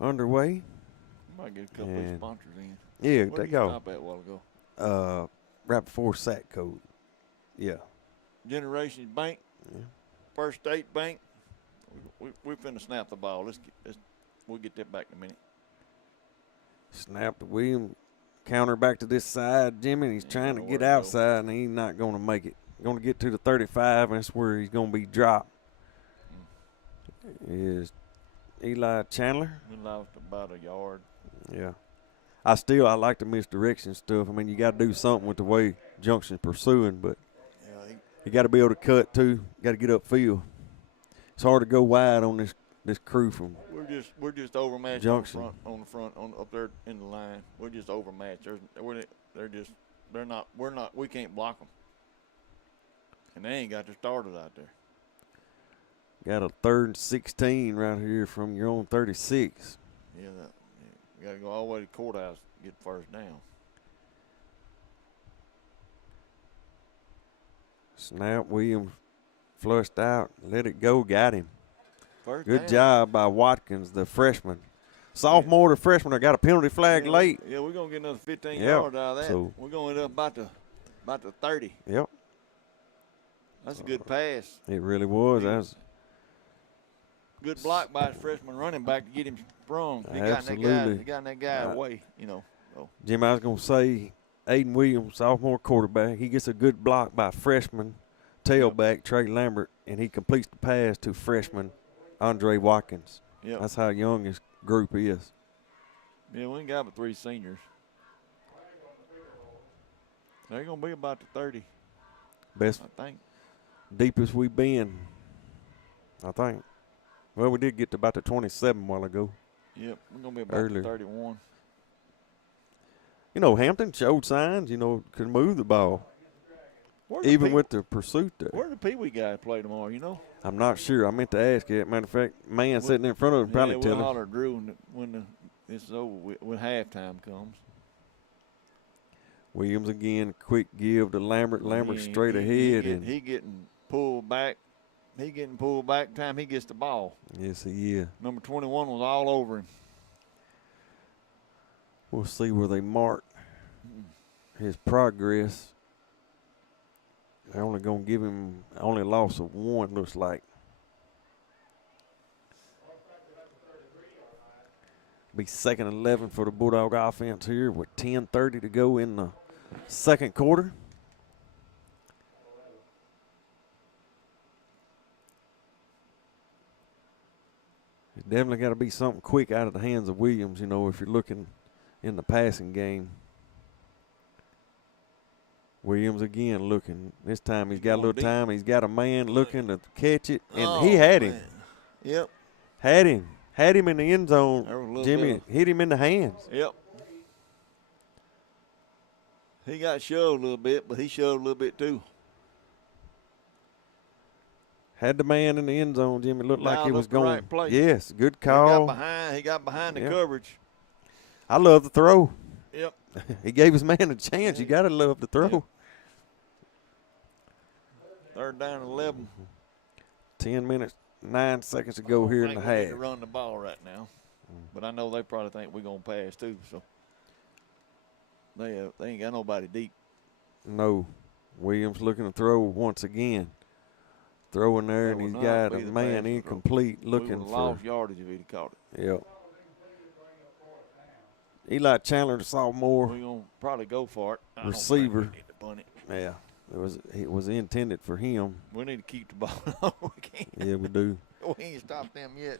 underway. Might get a couple of sponsors in. Yeah, Where they did you go. stop at a while ago? Right before sack code. Yeah. Generations Bank, Yeah. First State Bank. We finna snap the ball. We'll get that back in a minute. Snap to Williams. Counter back to this side, Jimmy. He's trying to get outside, and he's not going to make it. Going to get to the 35, and that's where he's going to be dropped. Is Eli Chandler. We lost about a yard. Yeah. I like the misdirection stuff. I mean, you got to do something with the way Junction's pursuing, but you got to be able to cut, too. Got to get upfield. It's hard to go wide on this crew from We're just overmatched Junction. on the front, up there in the line. We're just overmatched. We can't block them. And they ain't got their starters out there. Got a 3rd and 16 right here from your own 36. Yeah, we got to go all the way to the courthouse to get first down. Snap, Williams flushed out, let it go, got him. First Good down. job by Watkins, the freshman. Sophomore to freshman, I got a penalty flag late. Yeah, we're going to get another 15 yards out of that. So we're going to end up about the 30. Yep. That's a good pass. It really was. That was good block by his freshman running back to get him sprung. He Absolutely. got that guy away, So. Jim, I was going to say, Aiden Williams, sophomore quarterback, he gets a good block by freshman tailback Trey Lambert, and he completes the pass to freshman Andre Watkins. Yep. That's how young his group is. Yeah, we ain't got but 3 seniors. They're going to be about the 30. Best, I think. Deepest we've been, I think. Well, we did get to about the 27 a while ago. Yep, we're going to be about the 31. Hampton showed signs, could move the ball. Even with the pursuit there. Where the Pee Wee guys play tomorrow, I'm not sure. I meant to ask you. Matter of fact, man sitting in front of him probably tell him. We'll holler Drew when this is over, when halftime comes. Williams again, quick give to Lambert. Lambert straight ahead. He getting pulled back. He getting pulled back time he gets the ball. Yes, he is. Number 21 was all over him. We'll see where they mark his progress. They're only going to give him only a loss of 1, looks like. Be 2nd and 11 for the Bulldog offense here with 10:30 to go in the second quarter. It's definitely got to be something quick out of the hands of Williams, if you're looking in the passing game. Williams again looking. This time he's got a little time. He's got a man looking to catch it, and he had him. Yep. Had him in the end zone. Jimmy hit him in the hands. Yep. He got shoved a little bit, but he shoved a little bit too. Had the man in the end zone, Jimmy. Looked like he was going. Right place. Yes, good call. He got behind the coverage. I love the throw. Yep. He gave his man a chance. You got to love the throw. Yep. 3rd down and 11. 10 minutes, 9 seconds to go here in the half. We need to run the ball right now. But I know they probably think we're going to pass too. So they ain't got nobody deep. No. Williams looking to throw once again. Throwing there, and he's got a man incomplete looking for. Lost yardage if he'd caught it. Yep. Eli Chandler, the sophomore. We're going to probably go for it. Receiver. We need to punt it. Yeah. It was intended for him. We need to keep the ball. We can't. Yeah, we do. We ain't stopped them yet.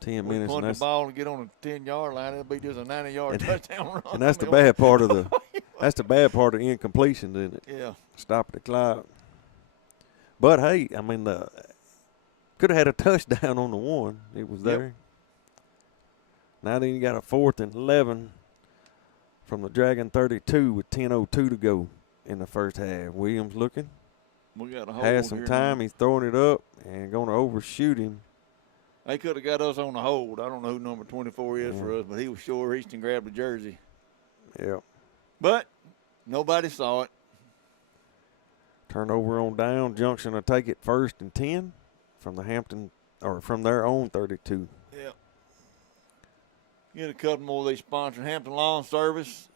10 we minutes. Punt the ball and get on the 10-yard line. It'll be just a 90-yard touchdown run. And that's the bad part of the incompletion, isn't it? Yeah. Stop the clock. But hey, I mean, could have had a touchdown on the one. It was there. Yep. Now then you got a 4th and 11 from the Dragon 32 with 10:02 to go in the first half. Williams looking. We got a hold has some time. Now. He's throwing it up and going to overshoot him. They could have got us on the hold. I don't know who number 24 is for us, but he was sure reached and grabbed the jersey. Yeah. But nobody saw it. Turnover on down. Junction will take it 1st and 10 from the Hampton, or from their own 32. Yeah. Get a couple more of these sponsors. Hampton Lawn Service,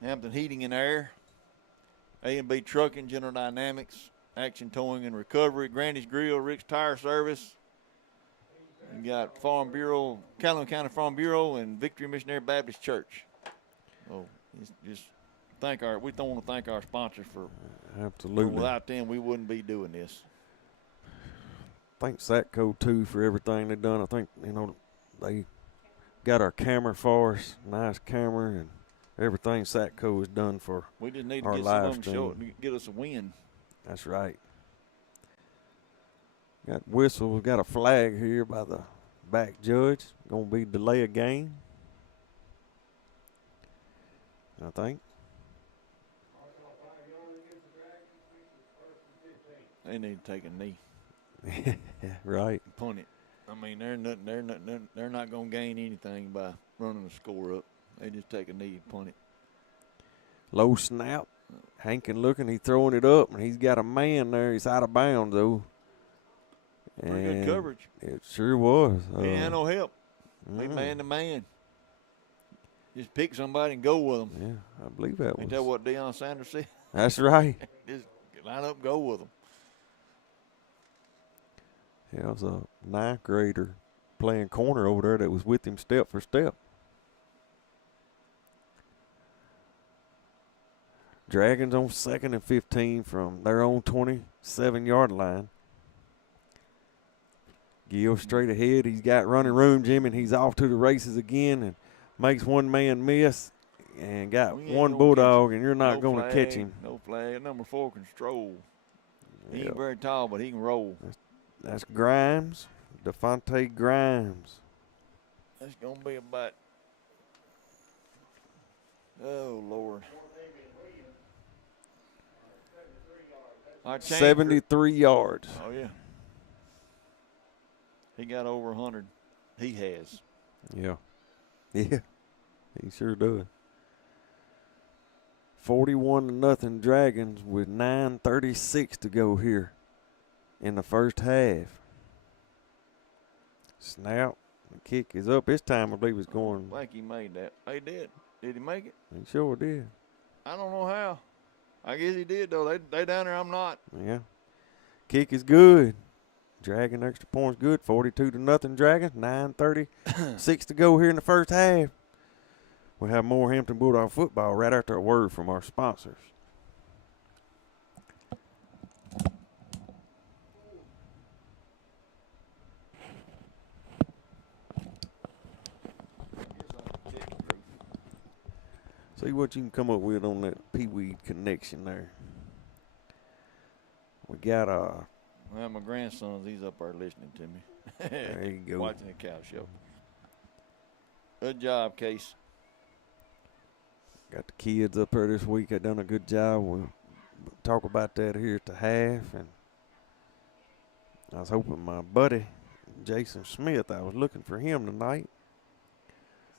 Hampton Heating and Air, A&B Trucking, General Dynamics, Action Towing and Recovery, Granny's Grill, Rick's Tire Service. You got Farm Bureau, Calhoun County Farm Bureau, and Victory Missionary Baptist Church. So just we don't want to thank our sponsors for. Absolutely. Without them, we wouldn't be doing this. Thank Satco too for everything they've done. I think they got our camera for us, nice camera, and everything Satco has done for. We just need to our get live some of them stream. to get us a win. That's right. Got whistle. We've got a flag here by the back judge. Gonna be delay a game, I think. They need to take a knee. Right. Punt it. I mean, they're not gonna gain anything by running the score up. They just take a knee and punt it. Low snap. Hankin looking. He's throwing it up, and he's got a man there. He's out of bounds though. Pretty good coverage. It sure was. He ain't had no help. He man to man. Just pick somebody and go with them. Yeah, I believe that was. Ain't that what Deion Sanders said? That's right. Just line up, go with them. Yeah, it was a 9th grader playing corner over there that was with him step for step. Dragons on 2nd and 15 from their own 27-yard line. Gill straight ahead. He's got running room, Jimmy, and he's off to the races again and makes one man miss and got one Bulldog, and you're not going to catch him. No flag. Number 4 can stroll. He ain't very tall, but he can roll. That's Grimes, Devontae Grimes. That's going to be about, oh, Lord. 73 yards. Oh, yeah. He got over 100. He has. Yeah. Yeah, he sure does. 41-0 Dragons with 9:36 to go here in the first half. Snap. The kick is up. This time I believe it's going. I think he made that. He did. Did he make it? He sure did. I don't know how. I guess he did, though. They down there. I'm not. Yeah. Kick is good. Dragon extra points good. 42-0 Dragons. 9:36 to go here in the first half. We'll have more Hampton Bulldog football right after a word from our sponsors. See what you can come up with on that Pee-wee connection there. We got Well, my grandson's, he's up there listening to me. There you go. Watching the cow show. Good job, Case. Got the kids up there this week. They done a good job. We'll talk about that here at the half. And I was hoping my buddy, Jason Smith, I was looking for him tonight.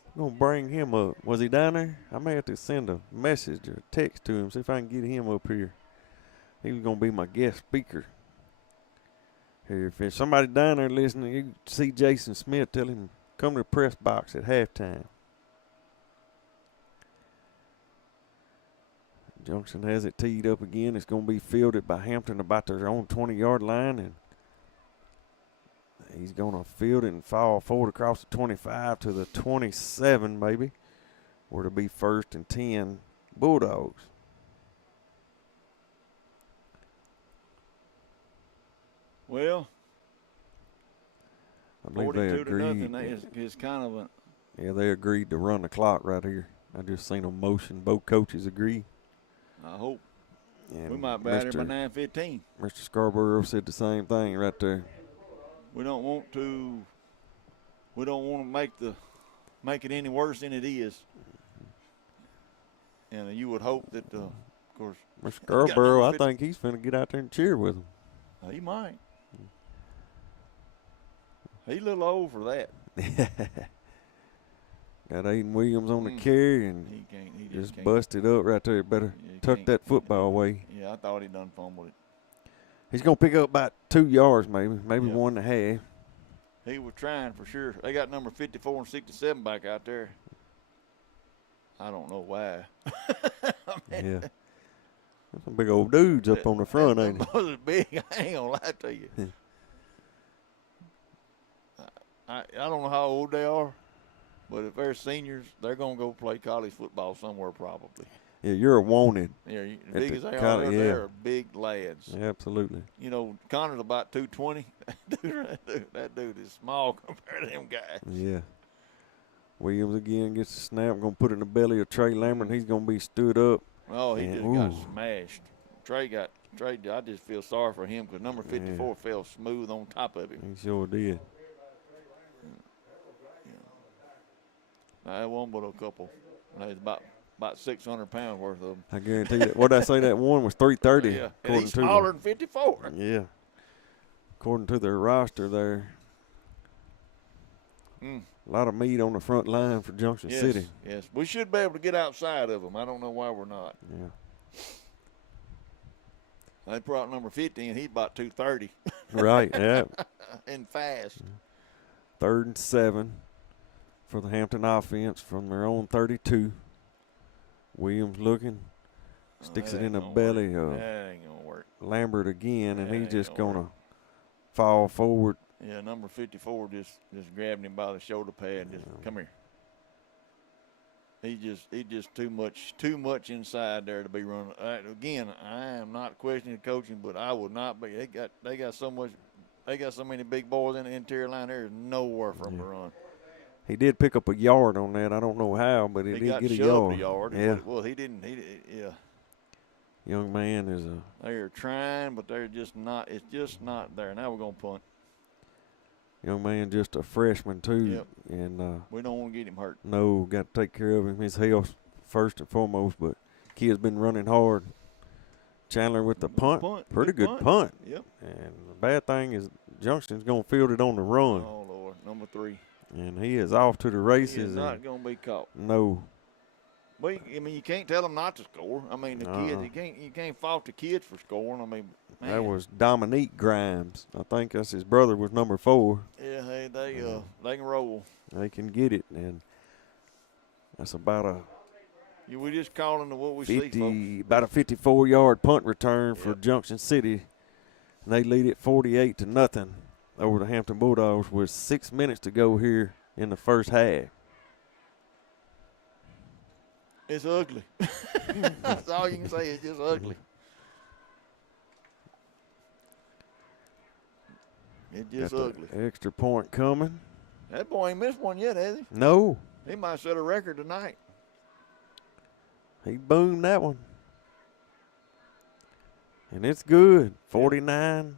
I'm going to bring him up. Was he down there? I may have to send a message or a text to him, see if I can get him up here. He was going to be my guest speaker. Here, if there's somebody down there listening, you see Jason Smith, tell him come to the press box at halftime. Junction has it teed up again. It's going to be fielded by Hampton about their own 20-yard line, and he's going to field it and fall forward across the 25 to the 27 maybe, where it'll be 1st and 10 Bulldogs. Well, I believe they 42-0 is kind of a. Yeah, they agreed to run the clock right here. I just seen them motion. Both coaches agree. I hope. And we might be out here by 9:15. Mr. Scarborough said the same thing right there. We don't want to make it any worse than it is. And you would hope that, of course. Mr. Scarborough, I think he's finna get out there and cheer with them. He might. He's a little old for that. Got Aiden Williams on the carry and he can't. He just can't. busted up right there. Better tuck that football away. Yeah, I thought he done fumbled it. He's going to pick up about 2 yards maybe 1.5. He was trying for sure. They got number 54 and 67 back out there. I don't know why. Yeah. Some big old dudes up on the front, ain't they? Those are big. I ain't going to lie to you. I don't know how old they are, but if they're seniors, they're going to go play college football somewhere probably. Yeah, you're a wanted. Yeah, big as they are, they're big lads. Yeah, absolutely. You know, Connor's about 220. That dude is small compared to them guys. Yeah. Williams again gets the snap. Going to put it in the belly of Trey Lambert. He's going to be stood up. Oh, he just got smashed. Trey, I just feel sorry for him because number 54 fell smooth on top of him. He sure did. I won but a couple. There's about 600 pounds worth of them. I guarantee that. What did I say? That one was 330. Yeah, and he's smaller than 54. Yeah. According to their roster there. A lot of meat on the front line for Junction City. Yes, we should be able to get outside of them. I don't know why we're not. Yeah. They brought number 50, and he's about 230. Right, yeah. And fast. 3rd and 7 for the Hampton offense from their own 32. Williams looking. Sticks it in the belly of that ain't going to work. Lambert again, and he's just going to fall forward. Yeah, number 54 just grabbed him by the shoulder pad and just come here. He just too much inside there to be running. Again, I am not questioning coaching, but I would not be. They got so many big boys in the interior line. There is nowhere for them to run. He did pick up a yard on that. I don't know how, but he did get a yard. Yeah. Well, he didn't. Yeah. Young man is a. They're trying, but they're just not. It's just not there. Now we're gonna punt. Young man, just a freshman too, Yep. And we don't want to get him hurt. No, got to take care of him. His health first and foremost. But kid's been running hard. Chandler with the punt. Pretty good punt. Yep. And the bad thing is Junction's gonna field it on the run. Oh Lord, number 3. And he is off to the races. He is not going to be caught. No. Well, I mean, you can't tell them not to score. I mean, the kids, you can't fault the kids for scoring. I mean, man. That was Dominique Grimes. I think that's his brother was number 4. Yeah, hey, they can roll. They can get it, and that's about a. We just calling the what we see, folks. About a 54-yard punt return for Junction City. And they lead it 48-0 over the Hampton Bulldogs with 6 minutes to go here in the first half. It's ugly. That's all you can say. It's just ugly. It's just ugly. Extra point coming. That boy ain't missed one yet, has he? No. He might set a record tonight. He boomed that one. And it's good. 49-0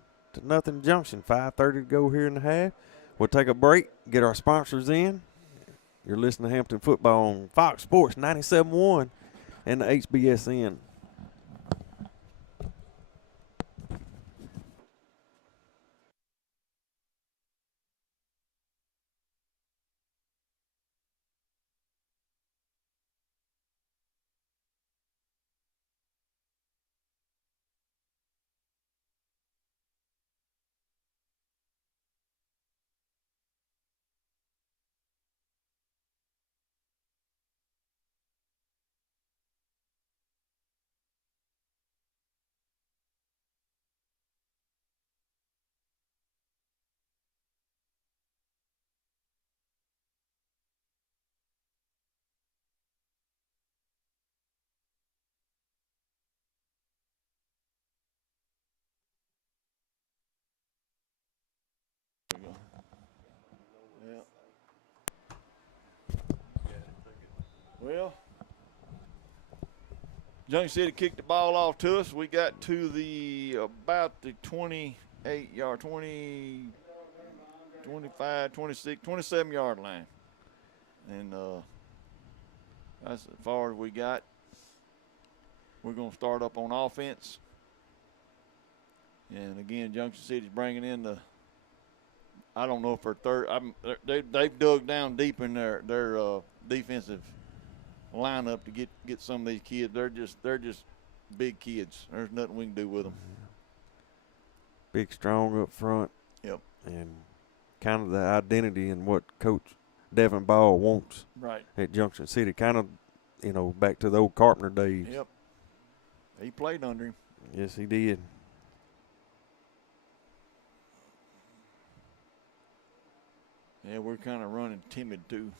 Junction. 5:30 to go here in the half. We'll take a break, get our sponsors in. You're listening to Hampton Football on Fox Sports 97.1 and the HBSN. Well, Junction City kicked the ball off to us. We got to about the 28-yard, 20, 25, 26, 27-yard line. And that's as far as we got. We're going to start up on offense. And, again, Junction City's bringing in the I don't know if they're third. They've dug down deep in their defensive lineup to get some of these kids. They're just big kids. There's nothing we can do with them. Big, strong up front. Yep. And kind of the identity in what Coach Devin Ball wants right at Junction City. Kind of, back to the old Carpenter days. Yep. He played under him. Yes, he did. Yeah, we're kind of running timid too.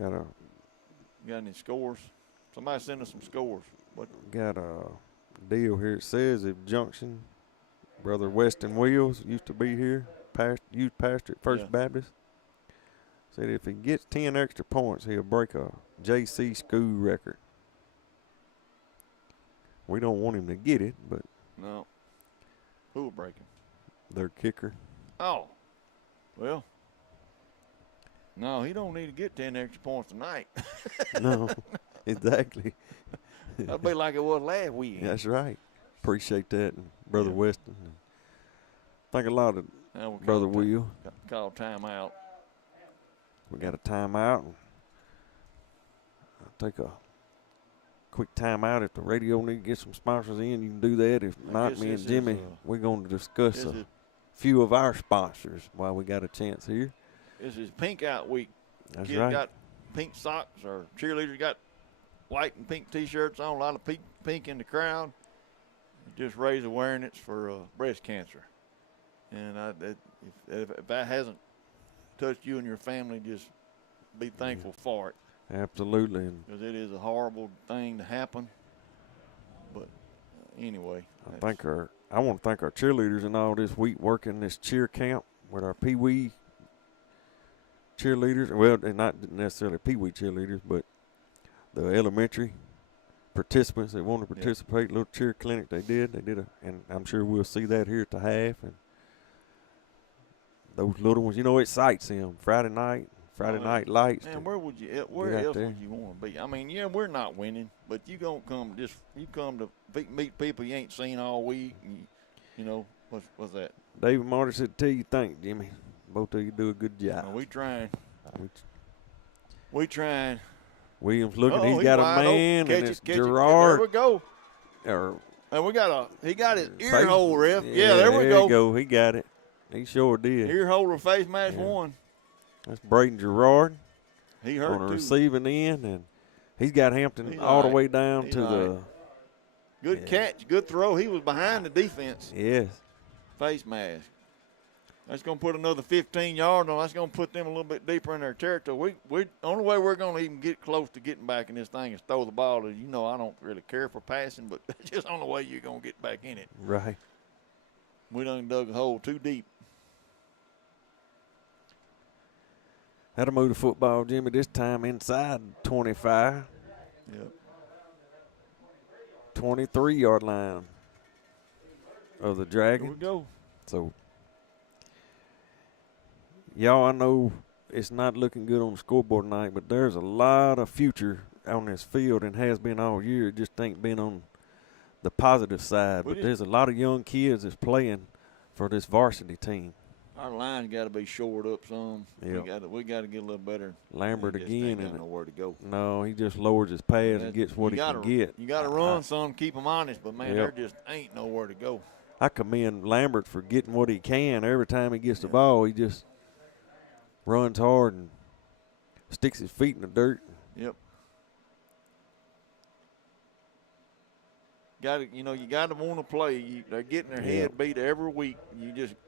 Got any scores? Somebody send us some scores. What? Got a deal here. It says if Junction, Brother Weston Wills used to be here, youth pastor at First Baptist. Said if he gets 10 extra points, he'll break a JC school record. We don't want him to get it, but no. Who will break him? Their kicker. Oh, well. No, he don't need to get 10 extra points tonight. No, exactly. That'll be like it was last week. That's right. Appreciate that, and Brother Weston. I think a lot of Brother Will. Call timeout. We got a timeout. I'll take a quick timeout. If the radio need to get some sponsors in, you can do that. If not, me and Jimmy, we're going to discuss a few of our sponsors while we got a chance here. This is Pink Out Week. That's Kids right. got pink socks, or cheerleaders got white and pink T-shirts on. A lot of pink in the crowd. Just raise awareness for breast cancer. And if that hasn't touched you and your family, just be thankful for it. Absolutely. Because it is a horrible thing to happen. But anyway. I want to thank our cheerleaders and all this week working this cheer camp with our Pee Wee cheerleaders. Well, they're not necessarily Pee Wee cheerleaders, but the elementary participants that want to participate. Little cheer clinic they did. And I'm sure we'll see that here at the half. And those little ones, it excites them. Friday night lights. Man, where else would you want to be? I mean, we're not winning, but you come to meet people you ain't seen all week. And, what's that? David Martin said, "Tell you thank Jimmy. Both of you do a good job." We trying. We trying. Williams looking. He's got a man, and it's Gerard. There we go. And he got his ear hole, Ref. Yeah, there we go. There you go. He got it. He sure did. Ear holder face mask one. That's Braden Gerard. He hurt on the too. Receiving end, and he's got Hampton all the way down to the. Good catch, good throw. He was behind the defense. Yes. Face mask. That's going to put another 15 yards on. That's going to put them a little bit deeper in their territory. We only way we're going to even get close to getting back in this thing is throw the ball. I don't really care for passing, but that's just the only way you're going to get back in it. Right. We done dug a hole too deep. How to move the football, Jimmy, this time inside 25. Yep. 23-yard line of the Dragon. Here we go. So, y'all, I know it's not looking good on the scoreboard tonight, but there's a lot of future on this field and has been all year. It just ain't been on the positive side. But there's a lot of young kids that's playing for this varsity team. Our line's got to be shored up some. Yep. We got to get a little better. Lambert again. Ain't got nowhere to go. No, he just lowers his pads and gets what he can get. You got to run some, keep them honest, but, man, there just ain't nowhere to go. I commend Lambert for getting what he can. Every time he gets the ball, he just runs hard and sticks his feet in the dirt. Yep. You got to want to play. They're getting their head beat every week.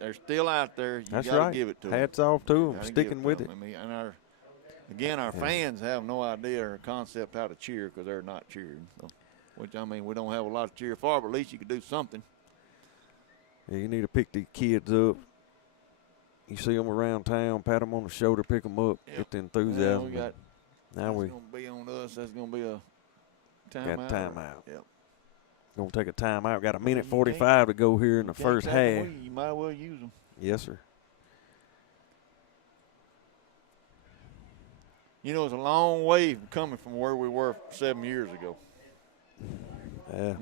They're still out there. You got to give it to them. Hats off to them, sticking with it. I mean, and our fans have no idea or concept how to cheer because they're not cheering. So, which, I mean, we don't have a lot to cheer for, but at least you could do something. Yeah, you need to pick these kids up. You see them around town, pat them on the shoulder, pick them up, get the enthusiasm. That's going to be on us. That's going to be a timeout. Got timeout. Yep. Going to take a timeout. Got a minute 45 to go here in the first half. You might as well use them. Yes, sir. It's a long way coming from where we were 7 years ago. Yeah.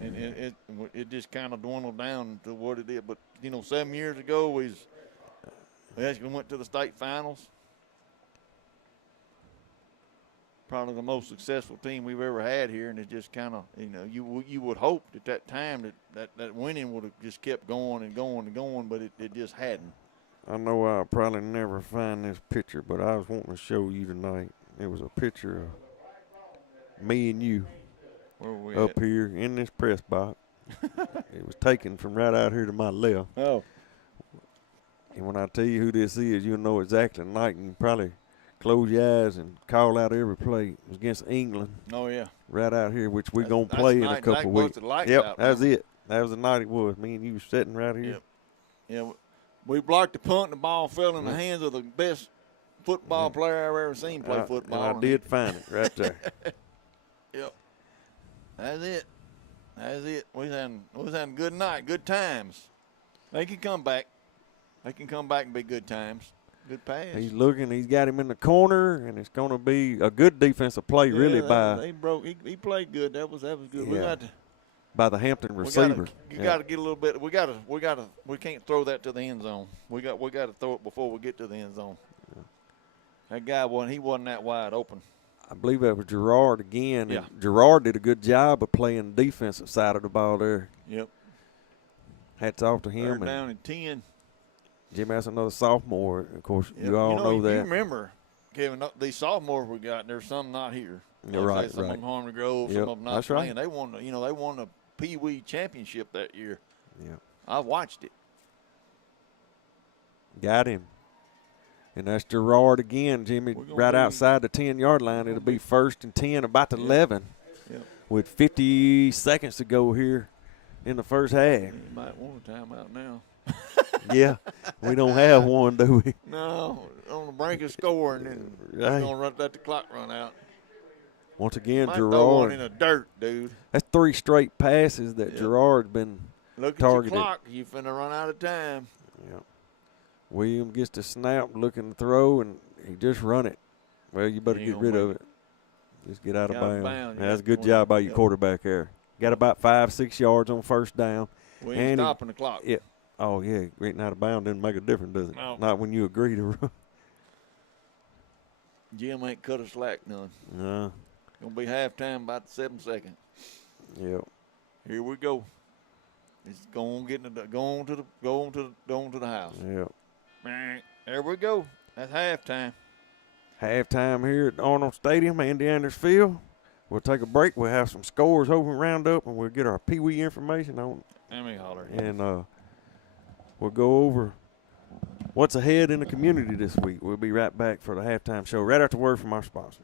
and it just kind of dwindled down to what it is. But 7 years ago we actually went to the state finals. Probably the most successful team we've ever had here, and it just kind of you would hope at that time that winning would have just kept going and going and going, but it just hadn't. I know I'll probably never find this picture, but I was wanting to show you tonight. It was a picture of me and you Where were we up at? here in this press box. It was taken from right out here to my left. Oh. And when I tell you who this is, you'll know exactly the night, and you probably close your eyes and call out every play. It was against England. Oh, yeah. Right out here, which we're going to play in a couple of weeks. Yep, that was it. That was the night it was. Me and you were sitting right here. Yep. Yeah, we blocked the punt, and the ball fell in the hands of the best football player I've ever seen play football. And I did find it right there. Yep. That's it. That's it. We was having a good night, good times. They can come back. They can come back and be good times. Good pass. He's looking. He's got him in the corner, and it's going to be a good defensive play, really, He played good. That was good. Yeah. We got to, by the Hampton receiver. You got to get a little bit. We can't throw that to the end zone. We got to throw it before we get to the end zone. Yeah. That guy wasn't that wide open. I believe that was Gerard again. Yeah. And Gerard did a good job of playing the defensive side of the ball there. Yep. Hats off to him. Third down and 10. Jimmy, that's another sophomore. Of course, you all know that. You remember, Kevin, these sophomores we got, there's some not here. You're right. Some of them Harmony Grove, some of them not that's playing. Right. They won the Pee Wee championship that year. Yeah. I watched it. Got him. And that's Gerard again, Jimmy, right outside the 10-yard line. It'll be 1st and 10, about 11, with 50 seconds to go here in the first half. You might want a timeout now. Yeah, we don't have one, do we? No, on the brink of scoring, and we're going to let the clock run out. Once again, might Gerard. Throw one in the dirt, dude. That's 3 straight passes that Gerard's been targeted. Look at your clock. You finna run out of time. Yeah. William gets the snap, looking to throw, and he just run it. Well, you better get rid of it. Just get out of bounds. That's a good job by your quarterback there. Got about 5-6 yards on first down. We ain't stopping the clock. Yeah. Oh, yeah, getting out of bounds doesn't make a difference, does it? No. Not when you agree to run. Jim ain't cut a slack none. No. Gonna be halftime about 7 seconds. Yep. Here we go. It's going to the house. Yep. There we go. That's halftime. Halftime here at Arnold Stadium, Andy Anders Field. We'll take a break. We'll have some scores over round up, and we'll get our Pee Wee information on. Let me holler. And we'll go over what's ahead in the community this week. We'll be right back for the halftime show right after word from our sponsor.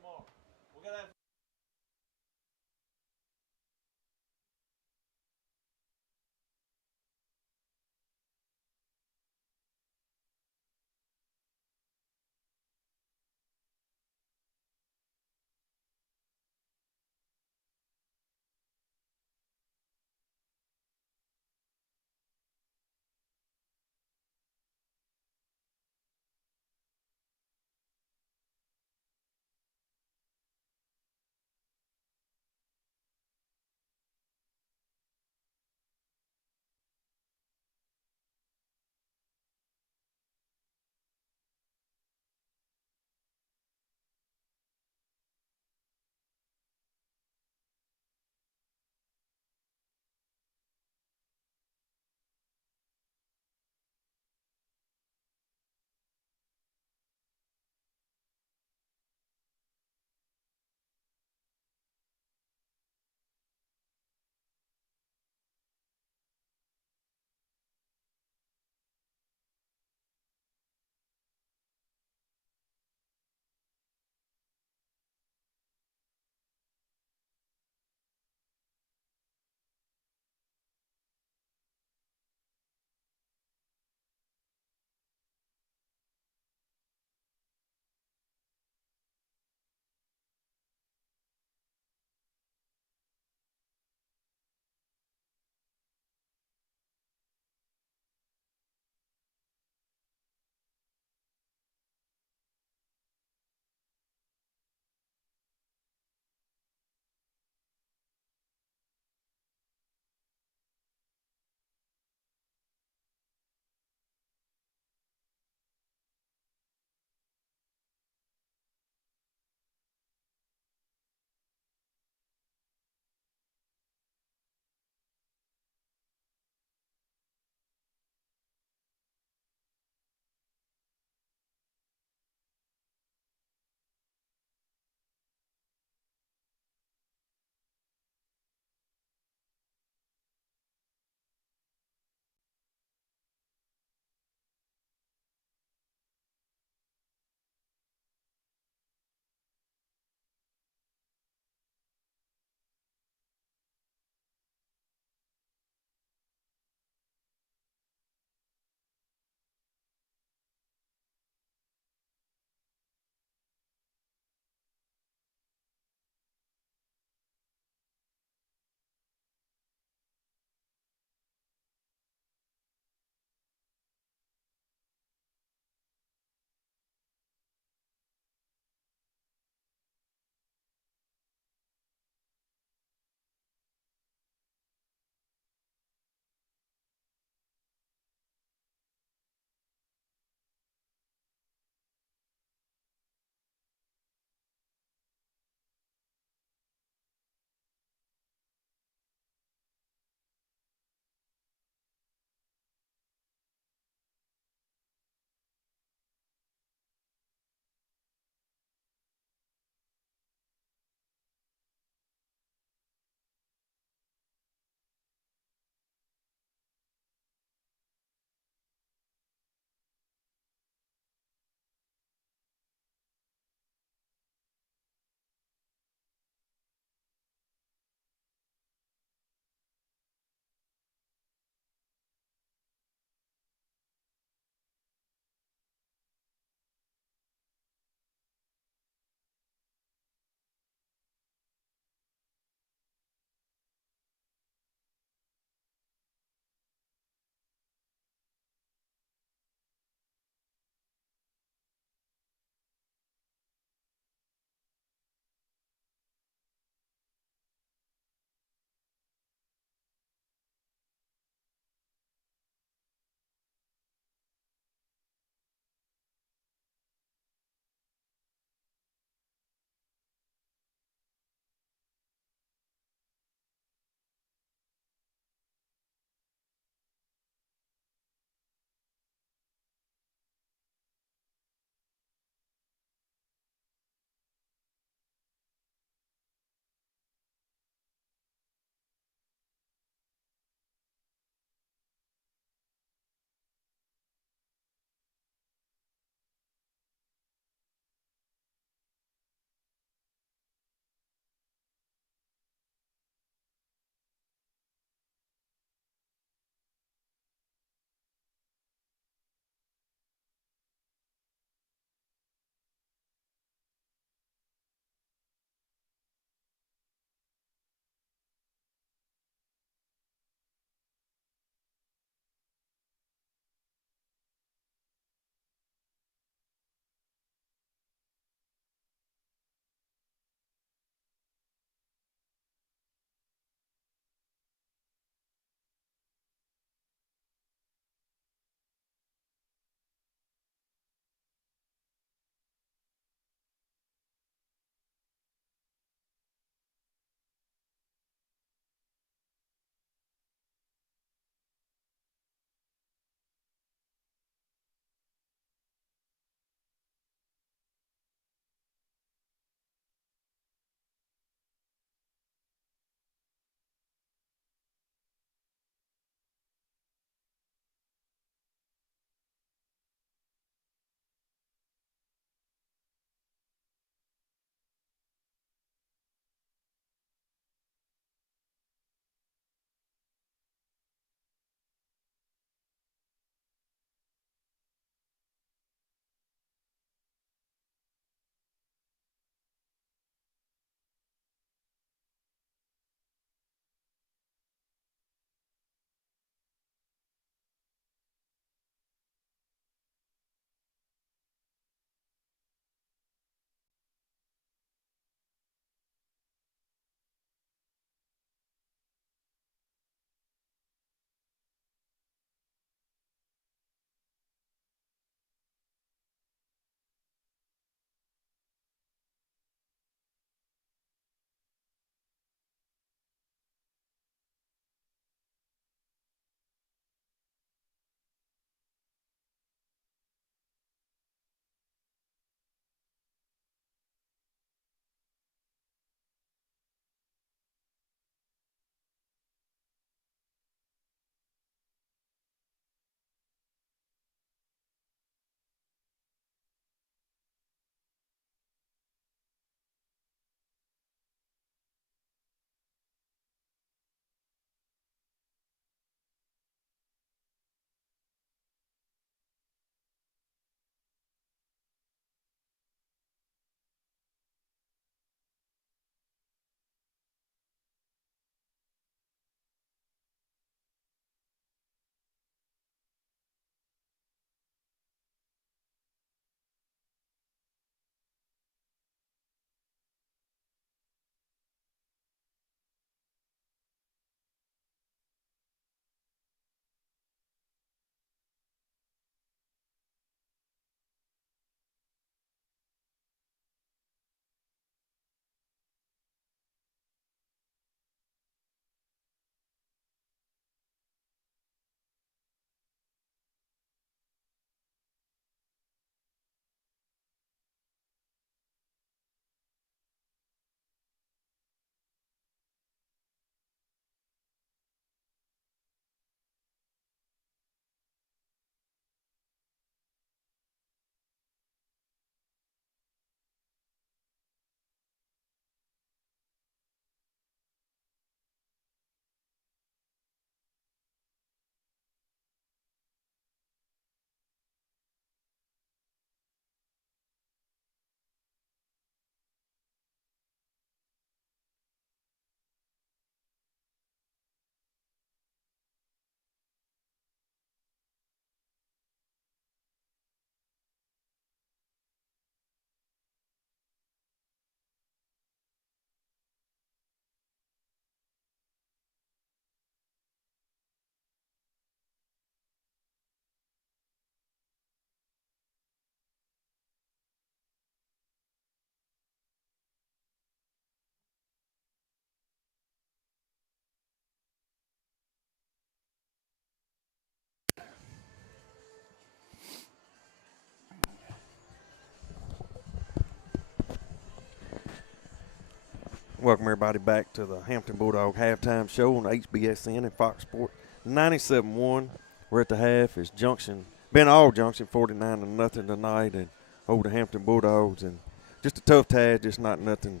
Welcome everybody back to the Hampton Bulldog halftime show on HBSN and Fox Sport 97.1. We're at the half. It's Junction, been all Junction 49-0 tonight, and over the Hampton Bulldogs, and just a tough task, just not nothing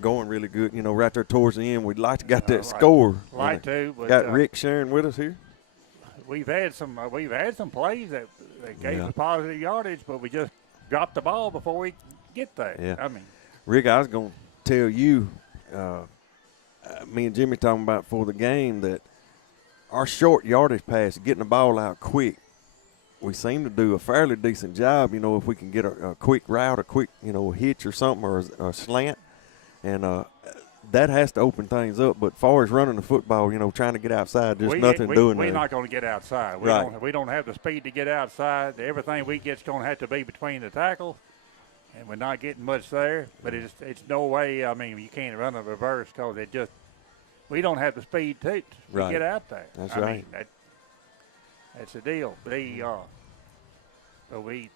going really good. You know, right there towards the end, we'd like to got that score. Like to, but got Rick sharing with us here. We've had some plays that gave us positive yardage, but we just dropped the ball before we get there. Yeah. I mean, Rick, I was going to tell you, me and Jimmy talking about for the game that our short yardage pass, getting the ball out quick, we seem to do a fairly decent job. You know, if we can get a quick route, a quick, hitch or something, or a slant, and that has to open things up. But as far as running the football, trying to get outside, there's nothing doing there. We're not going to get outside. We don't have the speed to get outside. Everything we get's going to have to be between the tackles, and we're not getting much there. But it's no way. I mean, you can't run a reverse because we don't have the speed to get out there. That's I right. mean, that's the deal. But we've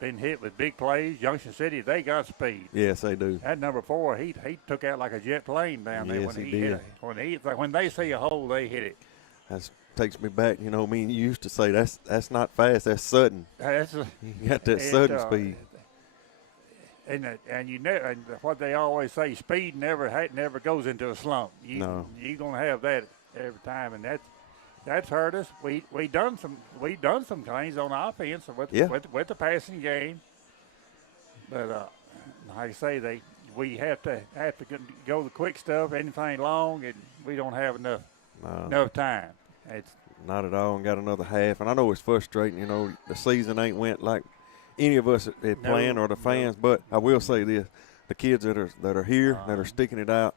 been hit with big plays. Junction City, they got speed. Yes, they do. That number 4, he took out like a jet plane down there Yes, when he hit did. it. When they see a hole, they hit it. That takes me back. Me and you used to say that's not fast. That's sudden. You got that sudden speed. And what they always say, speed never goes into a slump. You're gonna have that every time, and that's hurt us. We done some things on offense with the passing game, but like I say, we have to go the quick stuff, anything long, and we don't have enough time. It's not at all. And got another half, and I know it's frustrating. The season ain't went like any of us at playing or the fans, but I will say this: the kids that are here, that are sticking it out,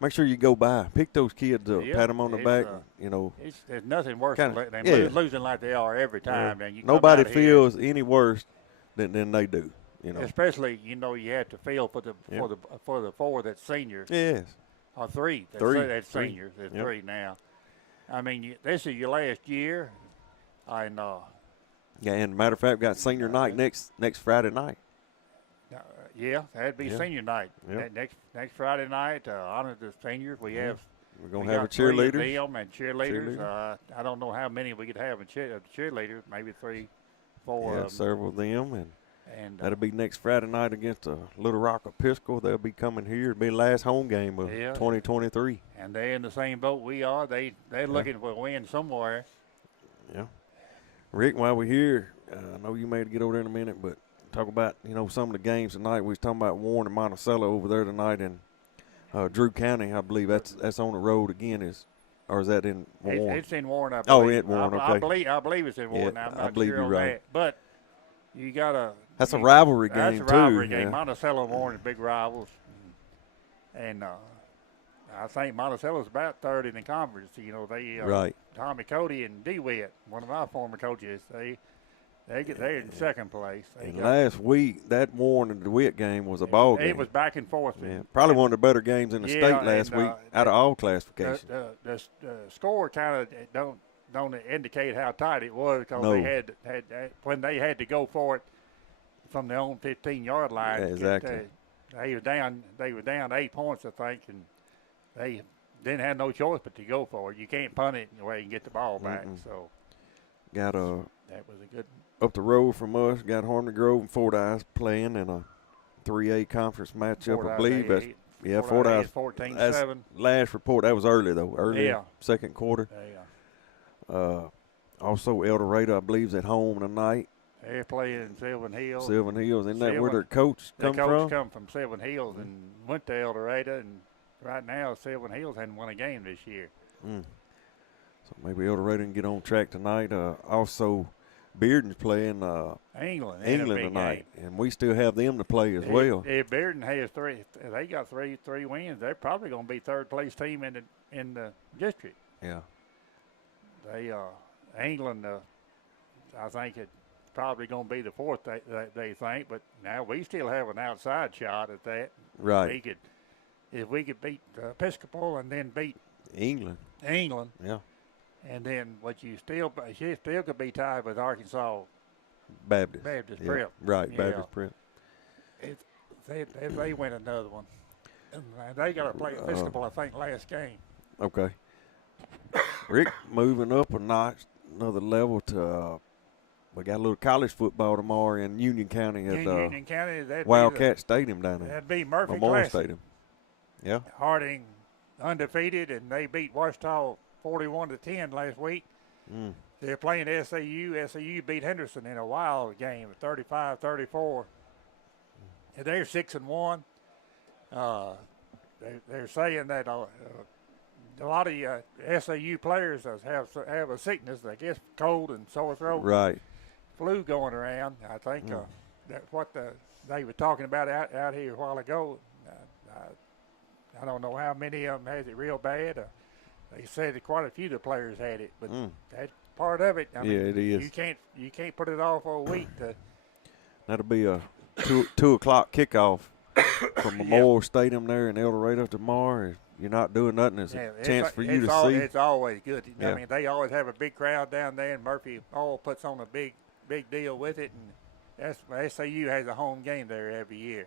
make sure you go by, pick those kids up, pat them on the back. There's nothing worse than losing like they are every time. Yeah. And nobody feels any worse than they do. Especially you have to feel for the 4 that's seniors. Yes. Or 3. That's seniors. There's 3 now. I mean, this is your last year, and. Yeah, and matter of fact, we got senior night next Friday night. That'd be senior night. Yep. Next Friday night, honor the seniors. We're gonna have a cheerleaders. 3 of them and cheerleaders. I don't know how many we could have in cheerleaders. Maybe 3, 4. Yeah, several of them, and that'll be next Friday night against Little Rock Episcopal. They'll be coming here. It'll be the last home game of 2023. And they're in the same boat we are. They're looking for a win somewhere. Yeah. Rick, while we're here, I know you may get over there in a minute, but talk about, some of the games tonight. We was talking about Warren and Monticello over there tonight, and Drew County, I believe that's on the road again, or is that in Warren? It's in Warren, I believe. Oh, in Warren, okay. I believe it's in Warren. Yeah, I'm not I believe sure you're on right. that. But you got to. That's a rivalry game, too. That's a rivalry game. Yeah. Monticello and Warren are big rivals. And I think Monticello's about third in the conference. They right. Tommy Cody and DeWitt, one of our former coaches, they're in second place. Last week, that Warren and DeWitt game was a ball game. It was back and forth. Yeah, probably one of the better games in the state last week out of all classifications. The score kind of don't indicate how tight it was because they had when they had to go for it from their own 15-yard line. Yeah, exactly. They were down 8 points, I think, and they didn't have no choice but to go for it. You can't punt it away and get the ball back. So got that was a good. Up the road from us, got Harmony Grove and Fordyce playing in a 3A conference matchup. I believe that's Fordyce 14-7. Last report, that was early though. Second quarter. Yeah. Also El Dorado, I believe, is at home tonight. They're playing in Sylvan Hills. Isn't that where their coach come from? Their coach come from Sylvan Hills and went to El Dorado, and right now Sylvan Hills hadn't won a game this year. So maybe El Dorado can get on track tonight. Also, Bearden's playing England tonight, and we still have them to play as well. If Bearden has 3, they got three wins. They're probably going to be third place team in the district. Yeah. They England, I think it's probably going to be the 4th they think, but now we still have an outside shot at that. Right. If we could beat Episcopal and then beat England. Yeah. And then you still could be tied with Arkansas Baptist Prep. Right, Baptist Prep. If they win another one. And they got to play Episcopal, I think, last game. Okay. Rick, moving up a notch, another level to we got a little college football tomorrow in Union County at Union County, Wildcat Stadium down there. That'd be Murphy Memorial Classic. Stadium. Yeah. Harding undefeated, and they beat Washita 41-10 last week. Mm. They're playing SAU. SAU beat Henderson in a wild game, 35-34. They're 6-1. They're saying that a lot of SAU players have a sickness, I guess, cold and sore throat. Right. Flu going around. I think that's what they were talking about out here a while ago. I don't know how many of them has it real bad. They said that quite a few of the players had it, but that's part of it. I mean, it is. You can't put it off for a week. That'll be a 2 o'clock kickoff from Memorial Stadium there in El Dorado tomorrow. If you're not doing nothing, it's a chance for you to see. It's always good. Yeah. I mean, they always have a big crowd down there, and Murphy all puts on a big deal with it, and SAU has a home game there every year.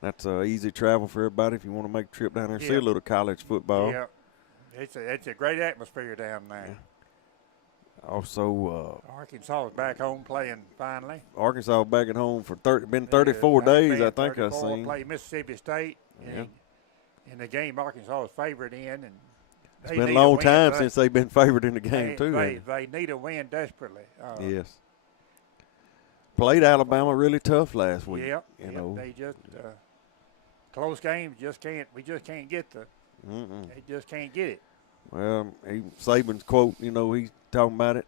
That's easy travel for everybody if you want to make a trip down there and see a little college football. Yeah, it's a great atmosphere down there. Yeah. Also, Arkansas is back home playing finally. Arkansas back at home for 34 days, I think I seen. Play Mississippi State in the game Arkansas is favored in, and it's been a long time since they've been favored in the game too. They need a win desperately. Yes. Played Alabama really tough last week. Yep. You know. They just close games we just can't get they just can't get it. Well, Saban's quote, he's talking about it.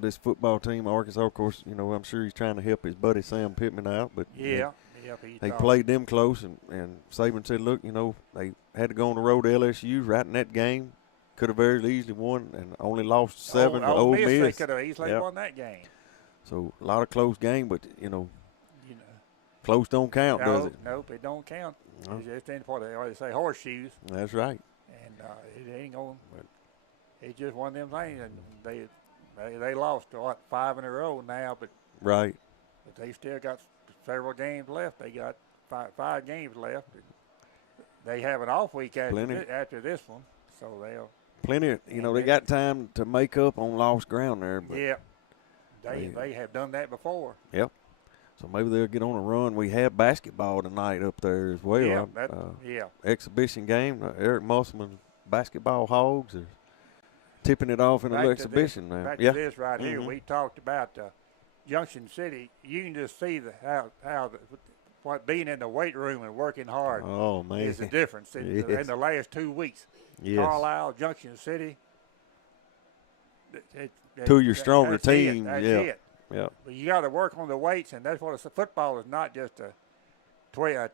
This football team, Arkansas, of course, I'm sure he's trying to help his buddy Sam Pittman out. But they played them close, and Saban said, look, they had to go on the road to LSU right in that game. Could have very easily won and only lost 7 to Ole Miss. They could have easily won that game. So a lot of close game, but, close don't count, does it? Nope, it don't count. No. It's just for they say horseshoes. That's right. And it ain't going. It's just one of them things, and they lost 5 in a row now, but right. But they still got several games left. They got five games left. They have an off week after this one, so they'll. Plenty. They got time to make up on lost ground there. But they have done that before. Yep. So maybe they'll get on a run. We have basketball tonight up there as well. Exhibition game. Eric Musselman basketball Hogs are tipping it off in an exhibition now. Back to this right here. We talked about Junction City. You can just see what being in the weight room and working hard is the difference in the last 2 weeks. Yes. Carlisle, Junction City. 2 of your stronger teams. That's it. Yeah. But you got to work on the weights, and that's what football is not just a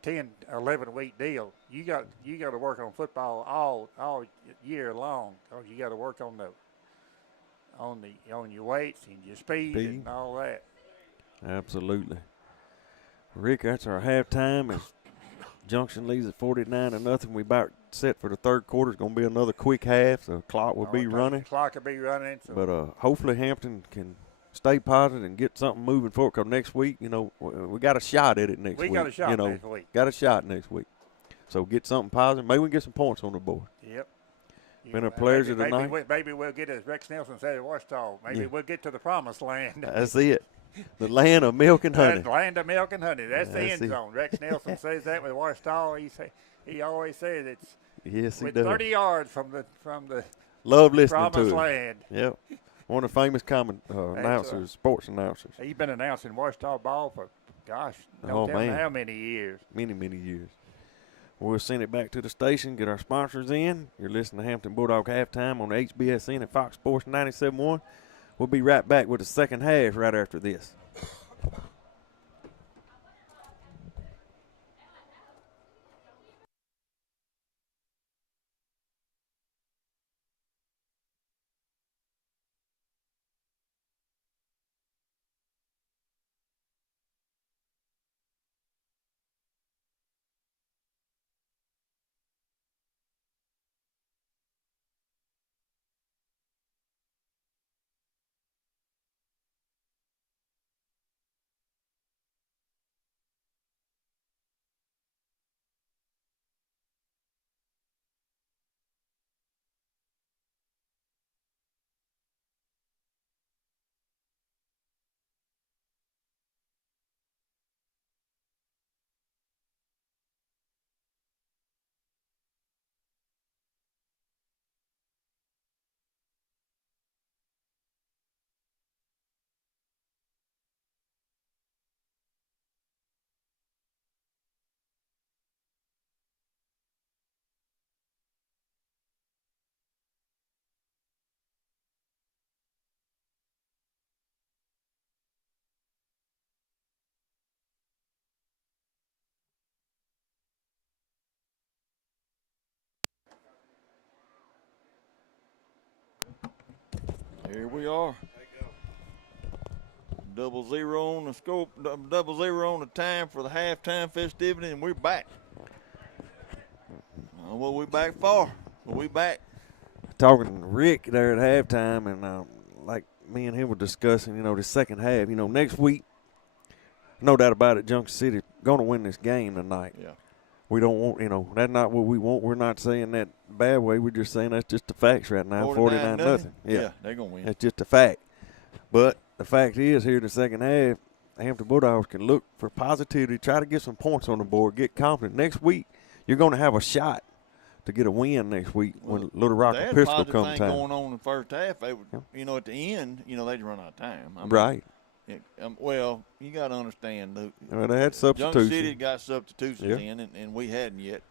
10, 11-week deal. You got to work on football all year long. Cause you got to work on your weights and your speed and all that. Absolutely. Rick, that's our halftime. As Junction leads at 49-0. We about set for the third quarter. It's going to be another quick half. The clock will be running. The clock will be running. So. But hopefully Hampton can stay positive and get something moving forward. Because next week, we got a shot at it next week. We got a shot next week. Got a shot next week. So get something positive. Maybe we can get some points on the board. Yep. Been a pleasure tonight. Maybe we'll get, as Rex Nelson said at Washita, maybe we'll get to the promised land. That's it. The land of milk and honey. The land of milk and honey. That's the end zone. Rex Nelson says that with Washita. He always says it's he with does. 30 yards from the love listening promised to land. Yep. One of the famous announcers, sports announcers. He's been announcing Washita ball for, don't tell me how many years. Many, many years. We'll send it back to the station, get our sponsors in. You're listening to Hampton Bulldog Halftime on HBSN and Fox Sports 97.1. We'll be right back with the second half right after this. Here we are. 0-0 on the scope, 0-0 on the time for the halftime festivity, and we're back. What we back for? What we back? Talking to Rick there at halftime, and like me and him were discussing, the second half. Next week, no doubt about it, Junction City going to win this game tonight. Yeah. We don't want, that's not what we want. We're not saying that bad way. We're just saying that's just the facts right now. 49-0. Yeah, they're going to win. That's just a fact. But the fact is, here in the second half, the Hampton Bulldogs can look for positivity, try to get some points on the board, get confident. Next week, you're going to have a shot to get a win next week when Little Rock and Pistol come thing time. Going on in the first half, they would, at the end, they'd run out of time. Right. Well, you got to understand. They had substitutions. Junction City got substitutions in, and we hadn't yet.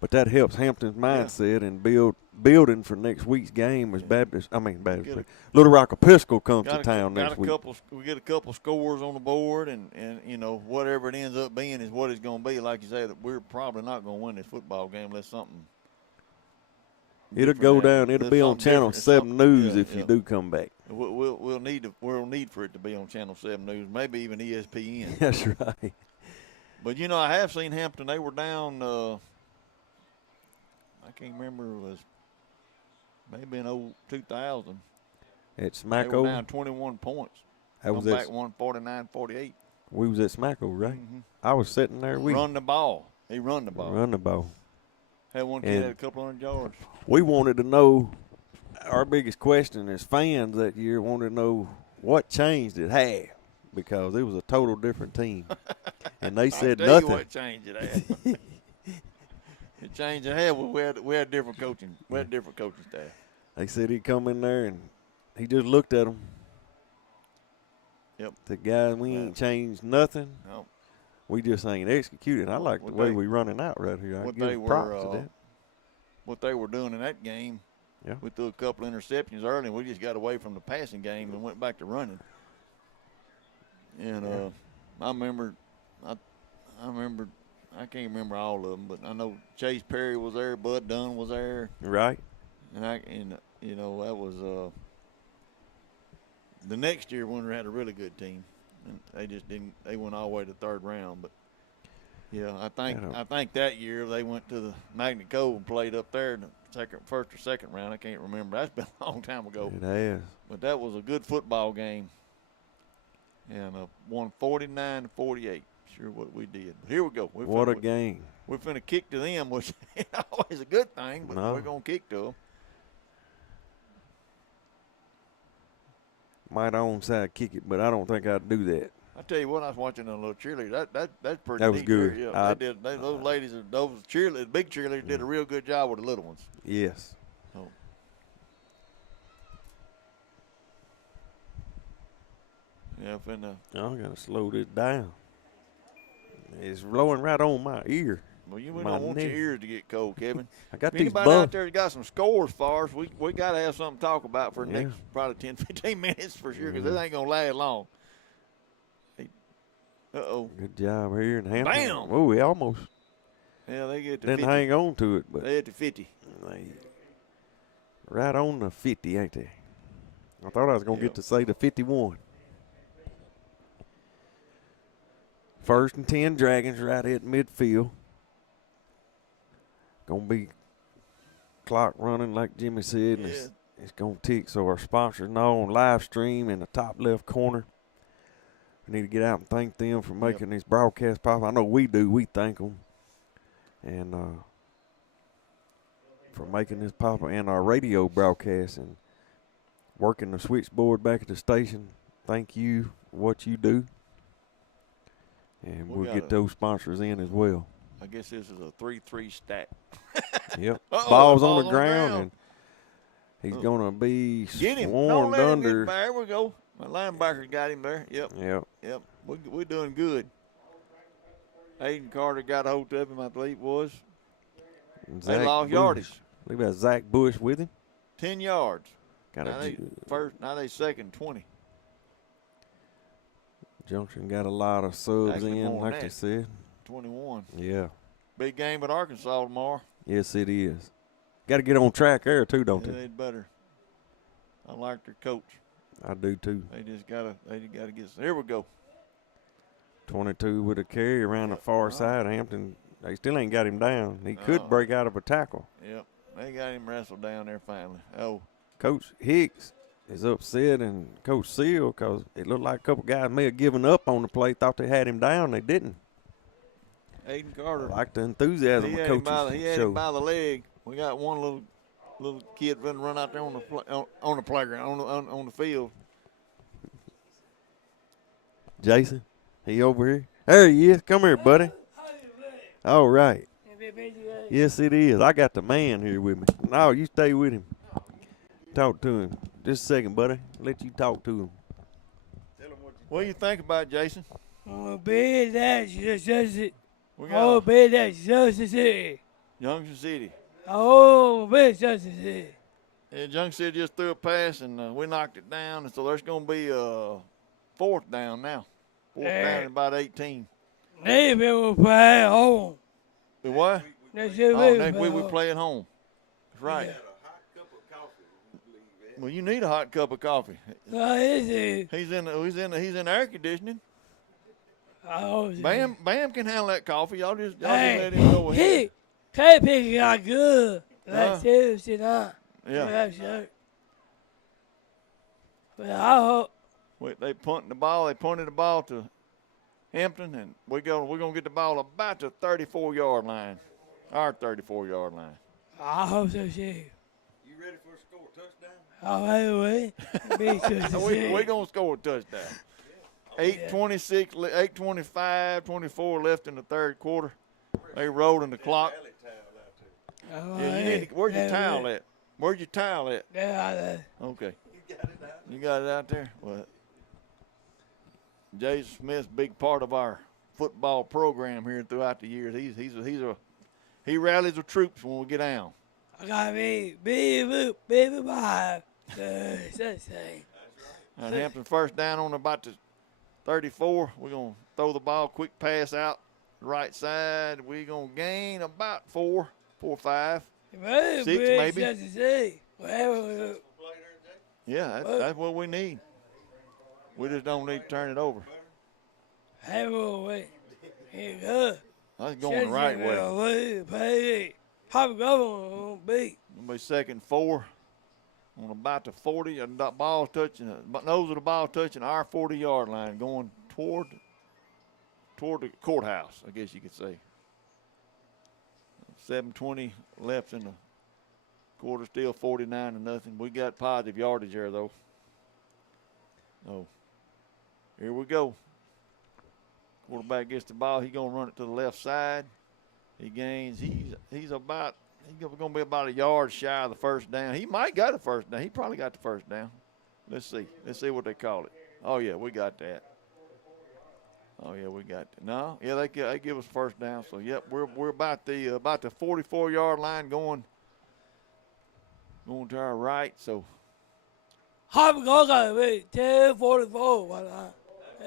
But that helps Hampton's mindset and building for next week's game as Little Rock Episcopal comes to town next week. We get a couple scores on the board, and whatever it ends up being is what it's going to be. Like you said, we're probably not going to win this football game unless something. It'll go down. It'll be on Channel 7 News if you do come back. We'll need for it to be on Channel 7 News, maybe even ESPN. That's right. But I have seen Hampton. They were down. I can't remember. It was maybe in 2000. At Smacko. They were down 21 points. That was back 149-48. We was at Smacko, right? Mm-hmm. I was sitting there. Run the ball. He run the ball. Run the ball. Had one kid had a couple hundred yards. We wanted to know, our biggest question as fans that year wanted to know what changed at half, because it was a total different team. And they said I'll tell nothing. You what changed at half. It changed at half. We had different coaching. We had different coaching staff. They said he'd come in there and he just looked at them. Yep. The guys, we ain't changed nothing. No. We just ain't executed. I like the way we running out right here. I give props to that. What they were doing in that game, we threw a couple interceptions early, and we just got away from the passing game and went back to running. And I remember, I can't remember all of them, but I know Chase Perry was there, Bud Dunn was there. Right. And that was the next year when we had a really good team. And they just didn't. They went all the way to the third round, but I think that year they went to the Magnet Cove and played up there in the first or second round. I can't remember. That's been a long time ago. It has. But that was a good football game, and won 49-48. Sure, what we did. But here we go. What a game! We're finna kick to them, which is always a good thing. But we're gonna kick to them. Might onside kick it, but I don't think I'd do that. I tell you what, I was watching a little cheerleader. That's pretty. That was neat good. There. Yeah, those ladies, those cheerleaders, big cheerleaders, did a real good job with the little ones. Yes. So. Yeah, I gotta slow this down. It's blowing right on my ear. Well, we don't want your ears to get cold, Kevin. I got if these anybody out there that got some scores for us, we got to have something to talk about for the next probably 10, 15 minutes for sure, because it ain't going to last long. Uh-oh. Good job here in Hampton. Bam! Oh, we almost they get to didn't 50. hang on to it. But they at the 50. Right on the 50, ain't they? I thought I was going to get to say the 51. 1st and 10 Dragons right at midfield. Going to be clock running like Jimmy said. And it's going to tick. So our sponsors know on live stream in the top left corner. We need to get out and thank them for making these broadcasts possible. I know we do. We thank them. And for making this possible. And our radio broadcast and working the switchboard back at the station. Thank you for what you do. And we'll get those sponsors in as well. I guess this is a 3-3 stack. Yep. Ball's on the ground, and he's going to be swarmed under. There we go. My linebacker got him there. Yep. We're doing good. Aiden Carter got a hold of him, I believe it was. They lost yardage. Look at Zach Bush with him. 10 yards. Now they second 20. Junction got a lot of subs in, like they said. 21. Yeah. Big game at Arkansas tomorrow. Yes, it is. Got to get on track there, too, don't they? They'd better. I like their coach. I do too. They just gotta get. Here we go. 22 with a carry around the far side. Hampton, they still ain't got him down. He could break out of a tackle. Yep, they got him wrestled down there finally. Oh, Coach Hicks is upset, and Coach Seal, because it looked like a couple guys may have given up on the play, thought they had him down. They didn't. Aiden Carter. I like the enthusiasm of coaches. He had him by the leg. We got one little kid run out there on the playground on the field. Jason, he over here. There he is. Come here, buddy. All right. Yes, it is. I got the man here with me. No, you stay with him. Talk to him. Just a second, buddy. Let you talk to him. What do you think about it, Jason? Oh, big that just it. We Oh, got big that just it. Junction City. Oh, big just it. Yeah, Junction City just threw a pass, and we knocked it down. And so there's going to be a fourth down now. Fourth down at about 18. They will play at home. The what? Next Next week we play at home. That's right. Yeah. Well, you need a hot cup of coffee. Is it? He's in air conditioning. Oh, Bam can handle that coffee. Y'all just Hey, let him go ahead. he can't pick it out good. Huh? Like seriously, not. Yeah. That shirt. But I hope. They punted the ball. They punted the ball to Hampton, and we're gonna get the ball about the 34-yard line, our 34-yard line. I hope so, shit. You ready for a score touchdown? Oh, wait. We're going to score a touchdown. 8:26, 8:25, 24 left in the third quarter. They rolling the clock. Yeah, you need to, where's your towel at? Where's your towel at? Yeah, Okay. You got it out there? Well, Jason Smith's a big part of our football program here throughout the years. He rallies the troops when we get down. I got me, baby, bye. That's thing. And Hampton first down on about the 34. We're going to throw the ball, quick pass out the right side. We're going to gain about 4, 5. 6 maybe. Yeah, that's what we need. We just don't need to turn it over. Hey, wait. Here good. That's going the right way. How going to be? It'll be 2nd and 4 on about the 40. And the ball touching, nose of the ball touching our 40-yard line, going toward the courthouse, I guess you could say. 7:20 left in the quarter, still 49-0. We got positive yardage there, though. Oh, here we go. Quarterback gets the ball. He's going to run it to the left side. He gains. He's going to be about a yard shy of the first down. He might got a first down. He probably got the first down. Let's see. Let's see what they call it. Oh, yeah, we got that. Oh, yeah, we got that. No, yeah, they give us first down. So, yep, we're about the 44-yard line going to our right. So, How going to be? 10:44.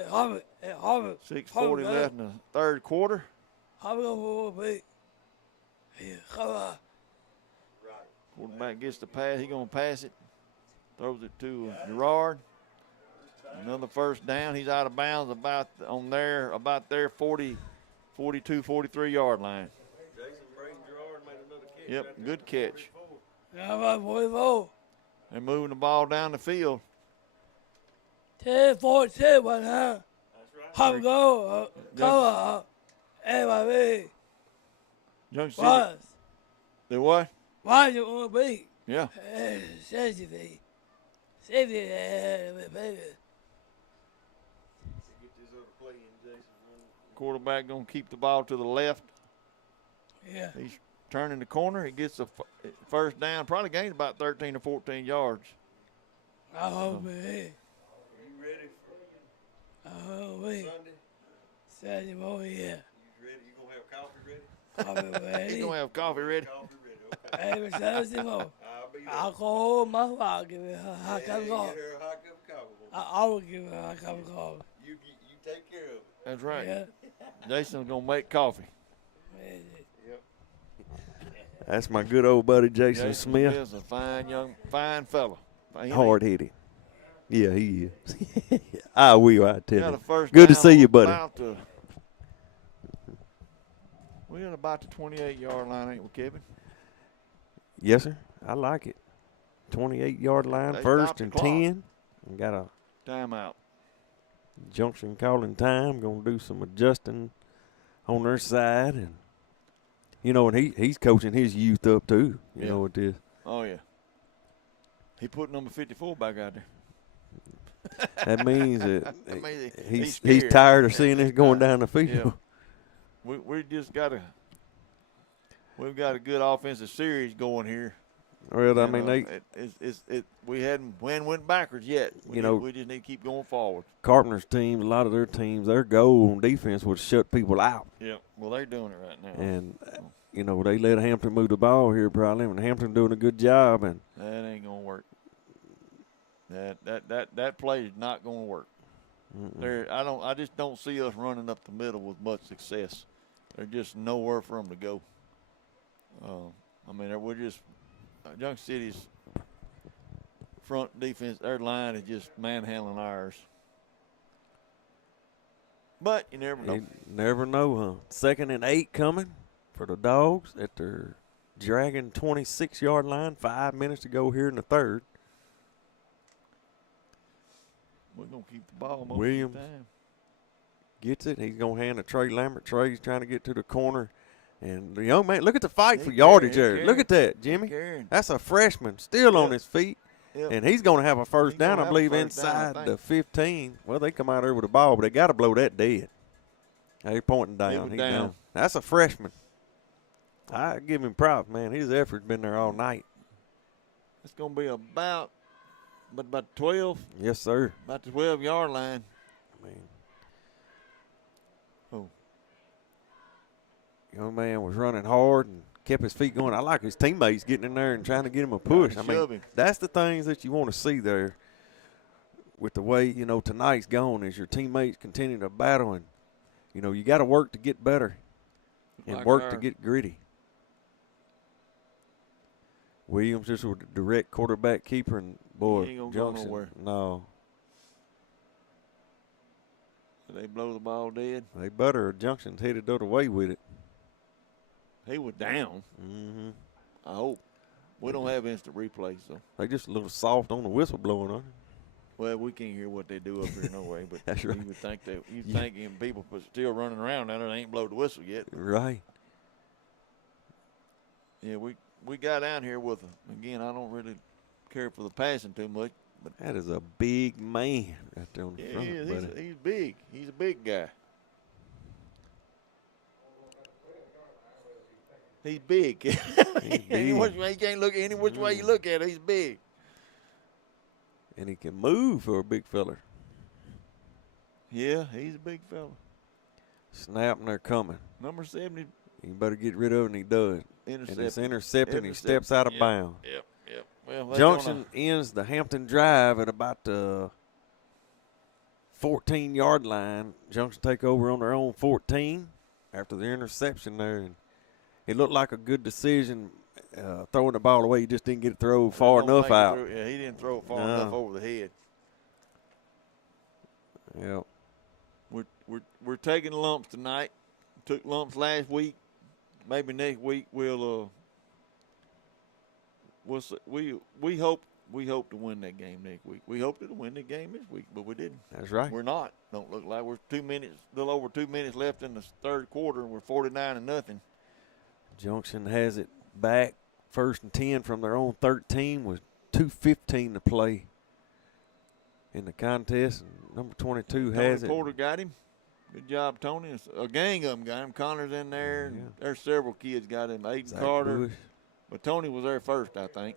6:40 left in the third quarter. How going to be? Yeah, come on. Quarterback gets the pass. He's going to pass it. Throws it to Gerard. Another first down. He's out of bounds about their 40, 42, 43-yard line. Yep, good catch. How about 44? They're moving the ball down the field. 10:47 right now. How go? Come on. Everybody. Junction City. What? They what? Why you want to be? Yeah. Safety. Baby. Quarterback going to keep the ball to the left. Yeah. He's turning the corner. He gets a first down. Probably gained about 13 or 14 yards. I hope it is. You ready for I hope it is. Sunday? Saturday morning, yeah. You ready? You gonna have coffee ready? Coffee ready. He's going to have coffee ready. Coffee ready. Okay. Every Saturday morning. I'll be there. I'll call my wife. I'll give her a hot cup of Get coffee. her a hot cup of coffee. I will give her a hot cup of coffee. You take care of it. That's right. Yeah. Jason's going to make coffee. That's my good old buddy Jason Smith. is a fine fella. hard headed. Yeah, he is. I will. I tell got you. a first Good to down see you, on buddy. We got about the 28-yard line, ain't we, Kevin? Yes, sir. I like it. 28-yard line, They first stopped the and clock. 10. And got a Timeout. Junction calling time. Going to do some adjusting on their side. And, you know, and he's coaching his youth up, too. You know what this. Oh, yeah. He put number 54 back out there. That means that he's he's tired of seeing this going down the field. Yeah. We just we've got a good offensive series going here. Well, I mean, we hadn't went backwards yet. We just need to keep going forward. Carpenter's teams, a lot of their teams, their goal on defense was shut people out. Yeah, well, they're doing it right now. And, you know, they let Hampton move the ball here probably, and Hampton doing a good job. And that ain't gonna work. That play is not gonna work. I just don't see us running up the middle with much success. There's just nowhere for them to go. I mean, we're just Junction City's front defense. Their line is just manhandling ours. But you never know. you never know, huh? 2nd and 8 coming for the Dogs at their Dragon 26-yard line. 5 minutes to go here in the third. We're going to keep the ball most Williams of the time. Gets it. He's going to hand it to Trey Lambert. Trey's trying to get to the corner. And the young man, look at the fight for yardage there. Look at that, Jimmy. That's a freshman still on his feet. Yep. And he's going to have a first down, I believe, inside the 15. Well, they come out there with the ball, but they got to blow that dead. They're pointing down. He's down. That's a freshman. I give him props, man. His effort's been there all night. It's going to be about 12. Yes, sir. About the 12-yard line. Man. Young man was running hard and kept his feet going. I like his teammates getting in there and trying to get him a push. I mean, that's the things that you want to see there with the way, you know, tonight's gone is your teammates continue to battle. And, you know, you got to work to get better and work to get gritty. Williams just with a direct quarterback keeper, and, boy, he ain't gonna Junction, go nowhere. No. They blow the ball dead. They better. Junction's headed the other way with it. He was down. Mm-hmm. I hope. We don't have instant replay, so. They just a little soft on the whistle blowing on it. Well, we can't hear what they do up here no way, but That's right. you would think people still running around down there, they ain't blowed the whistle yet. Right. Yeah, we got down here with again, I don't really care for the passing too much. But that is a big man right there on the front. He is. He's big. He's a big guy. He's big. He's big. He can't look any which way you look at it. He's big. And he can move for a big fella. Yeah, he's a big fella. Snap, and they're coming. Number 70. You better get rid of it, and he does. And it's intercepted, and he steps out of bounds. Yep. Well, Junction ends the Hampton drive at about the 14-yard line. Junction take over on their own 14 after the interception there. And it looked like a good decision throwing the ball away. He just didn't get it thrown far enough out. Yeah, he didn't throw it far enough over the head. Yep. We're taking lumps tonight. Took lumps last week. Maybe next week we'll see. We hope to win that game next week. We hoped to win the game this week, but we didn't. That's right. We're not. Don't look like we're a little over 2 minutes left in the third quarter, and we're 49-0. Junction has it back, 1st and 10 from their own 13 with 2:15 to play in the contest. And number 22 has it. Porter got him. Good job, Tony. A gang of them got him. Connor's in there. Yeah. There's several kids got him. Aiden Zach Carter. Bush. But Tony was there first, I think.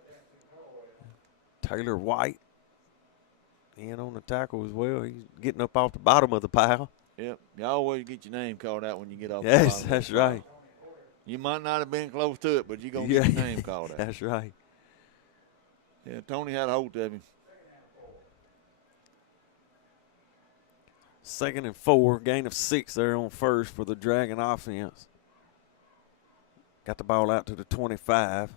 Taylor White in on the tackle as well. He's getting up off the bottom of the pile. Yep. You always get your name called out when you get off Yes, the bottom. that's right. You might not have been close to it, but you're going to get your name called out. That's right. Yeah, Tony had a hold of him. 2nd and 4, gain of 6 there on first for the Dragon offense. Got the ball out to the 25.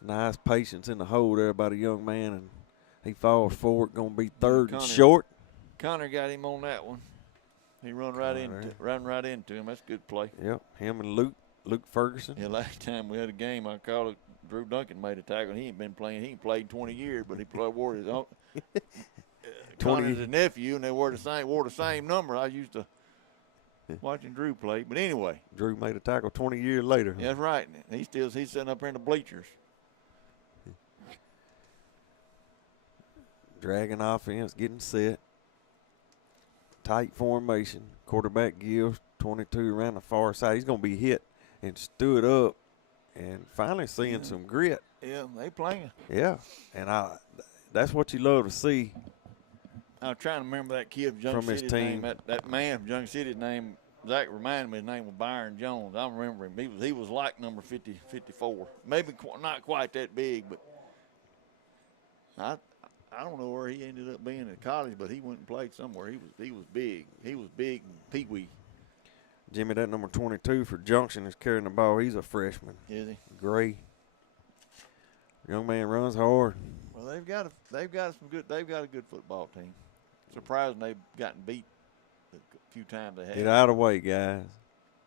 Nice patience in the hole there by the young man, and he falls forward, going to be third and Connor- short. Connor got him on that one. He run right into him. That's a good play. Yep, him and Luke Ferguson. Yeah, last time we had a game, I called it. Drew Duncan made a tackle. He ain't been playing. He ain't played 20 years, but he wore his own. Connor's a nephew, and they wore the same number. I used to watching Drew play. But anyway, Drew made a tackle 20 years later. yeah, that's right. He's sitting up here in the bleachers. Dragging offense, getting set. Tight formation. Quarterback gives 22 around the far side. He's going to be hit and stood up and finally seeing some grit. Yeah, they playing. Yeah, and that's what you love to see. I was trying to remember that kid from Junction From his City's team. name. That man from Junction City's name, Zach reminded me his name was Byron Jones. I remember him. He was like number 50, 54. Maybe not quite that big, but I don't know where he ended up being in college, but he went and played somewhere. He was big. He was big and pee-wee. Jimmy, that number 22 for Junction is carrying the ball. He's a freshman. Is he? Gray. Young man runs hard. Well, they've got a good football team. Surprising they've gotten beat a few times they have. Get out of the way, guys.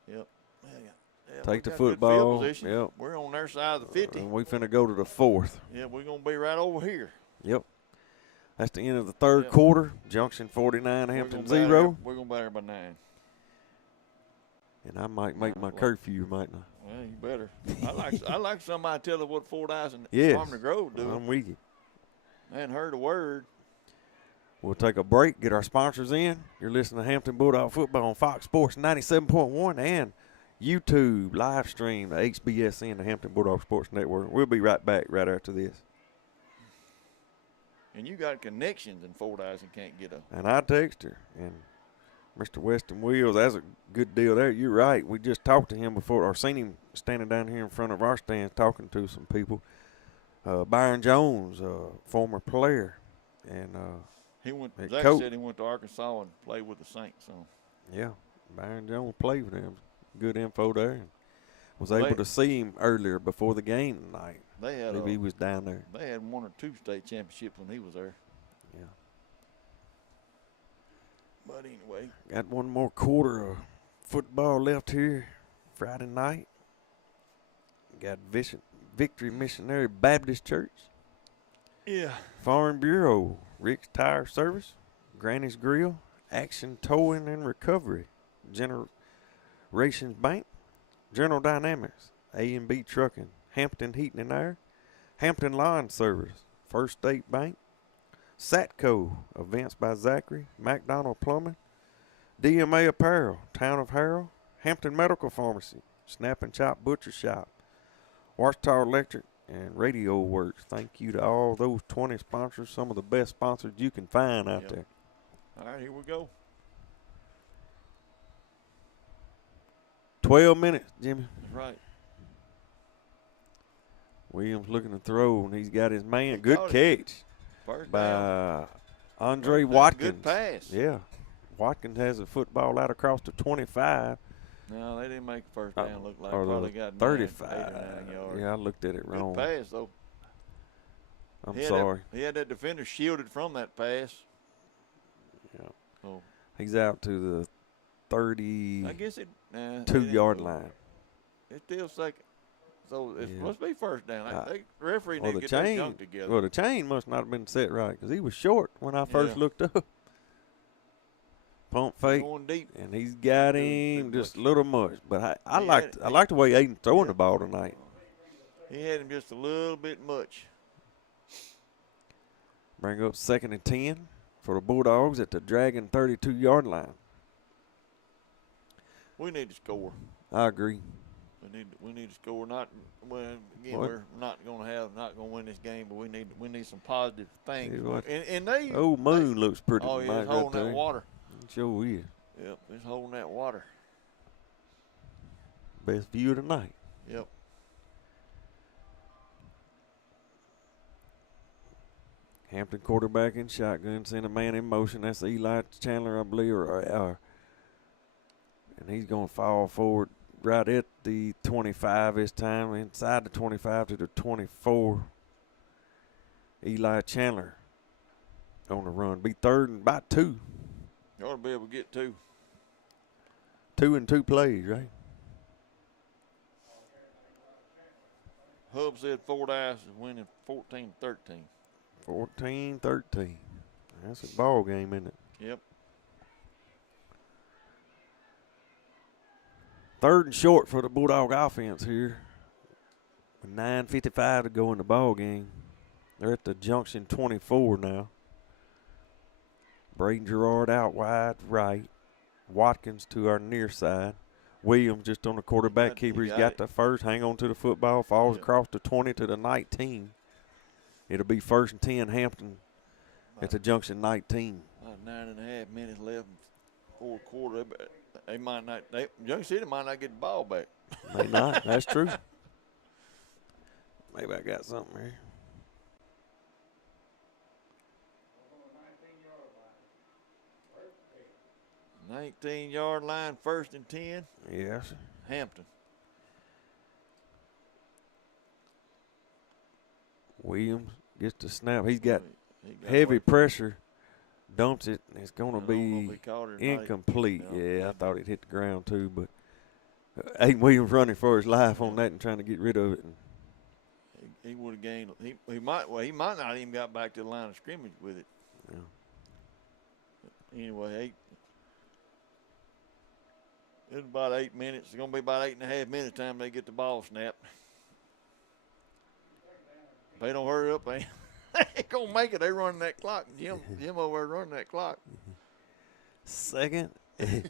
Yep. Yeah, Take the we got good football. field position. Yep. We're on their side of the 50. And we finna go to the fourth. Yeah, we're gonna be right over here. Yep. That's the end of the third Yep. quarter. Junction 49, Hampton 0. We're gonna be there by 9. And I might make my curfew, mightn't I? Well, you better. I like somebody to tell us what Fordyce and Yes. Farmington Grove do. I'm with you. I hadn't heard a word. We'll take a break, get our sponsors in. You're listening to Hampton Bulldog Football on Fox Sports 97.1 and YouTube live stream, the HBSN, the Hampton Bulldog Sports Network. We'll be right back right after this. And you got connections in Fordyce and can't get a. And I text her, and Mr. Weston Wills, that's a good deal there. You're right. We just talked to him before, or seen him standing down here in front of our stands talking to some people. Byron Jones, former player, and Zach coach. said he went to Arkansas and played with the Saints. So yeah, Byron Jones played with him. Good info there. And was able to see him earlier before the game tonight. Maybe he was down there. They had 1 or 2 state championships when he was there. Yeah. But anyway. Got one more quarter of football left here Friday night. Got Victory Missionary Baptist Church. Yeah. Farm Bureau, Rick's Tire Service, Granny's Grill, Action Towing and Recovery, Generations Bank, General Dynamics, A&B Trucking, Hampton Heating and Air, Hampton Lawn Service, First State Bank, Satco, Events by Zachary, McDonald Plumbing, DMA Apparel, Town of Harrell, Hampton Medical Pharmacy, Snap and Chop Butcher Shop, Watchtower Electric, and Radio Works. Thank you to all those 20 sponsors, some of the best sponsors you can find out there. All right, here we go. 12 minutes, Jimmy. That's right. Williams looking to throw, and he's got his man. Good caught catch First by down. Andre First down. Watkins. Good pass. Yeah. Watkins has a football out across the 25. No, they didn't make the first down look like. Or Probably the got 35. 8 or 9 yards. Yeah, I looked at it wrong. Good pass, though. I'm sorry. He had that defender shielded from that pass. Yeah. Oh. He's out to the 32 I guess it. yard line. It's still second. So it Yeah. must be first down. The referee Well, need to the get that chain, junk together. well, the chain must not have been set right because he was short when I first Yeah. looked up. Pump fake, Going deep. and he's got Doing him too just a much. little much. But I He liked had- I liked the way Aiden's throwing the ball tonight. He had him just a little bit much. Bring up 2nd and 10 for the Bulldogs at the Dragon 32-yard line. We need to score. I agree. We need to score. Not well, again. What? We're not going to win this game, but we need some positive things. See what? And they. Old Moon looks pretty Oh, yeah, tonight it's right holding there. that water. It sure is. Yep, it's holding that water. Best view of the night. Yep. Hampton quarterback in shotgun, send a man in motion. That's Eli Chandler, I believe, and he's going to fall forward. right at the 25 this time, inside the 25 to the 24. Eli Chandler on the run. Be third and about 2. You ought to be able to get 2. 2 and 2 plays, right? Hub said Fordyce is winning 14-13. 14-13. That's a ball game, isn't it? Yep. Third and short for the Bulldog offense here. With 9:55 to go in the ball game. They're at the Junction 24 now. Braden Gerard out wide right. Watkins to our near side. Williams just on the quarterback keeper. He's got the first. Hang on to the football. Falls across the 20 to the 19. It'll be 1st and 10 Hampton at the Junction 19. About 9.5 minutes left. 4 quarter. They might not. Junction City might not get the ball back. May not. That's true. Maybe I got something here. 19-yard line, 1st and 10. Yes. Hampton. Williams gets the snap. He's got heavy pressure. Dumps it. It's going to be incomplete. Yeah, I thought it hit the ground too, but Aiden Williams running for his life on that and trying to get rid of it. He would have gained. He might not even got back to the line of scrimmage with it. Yeah. Anyway, it's about 8 minutes. It's going to be about 8.5 minutes time they get the ball snapped. If they don't hurry up, they ain't going to make it. They running that clock. Jim over there running that clock. Second.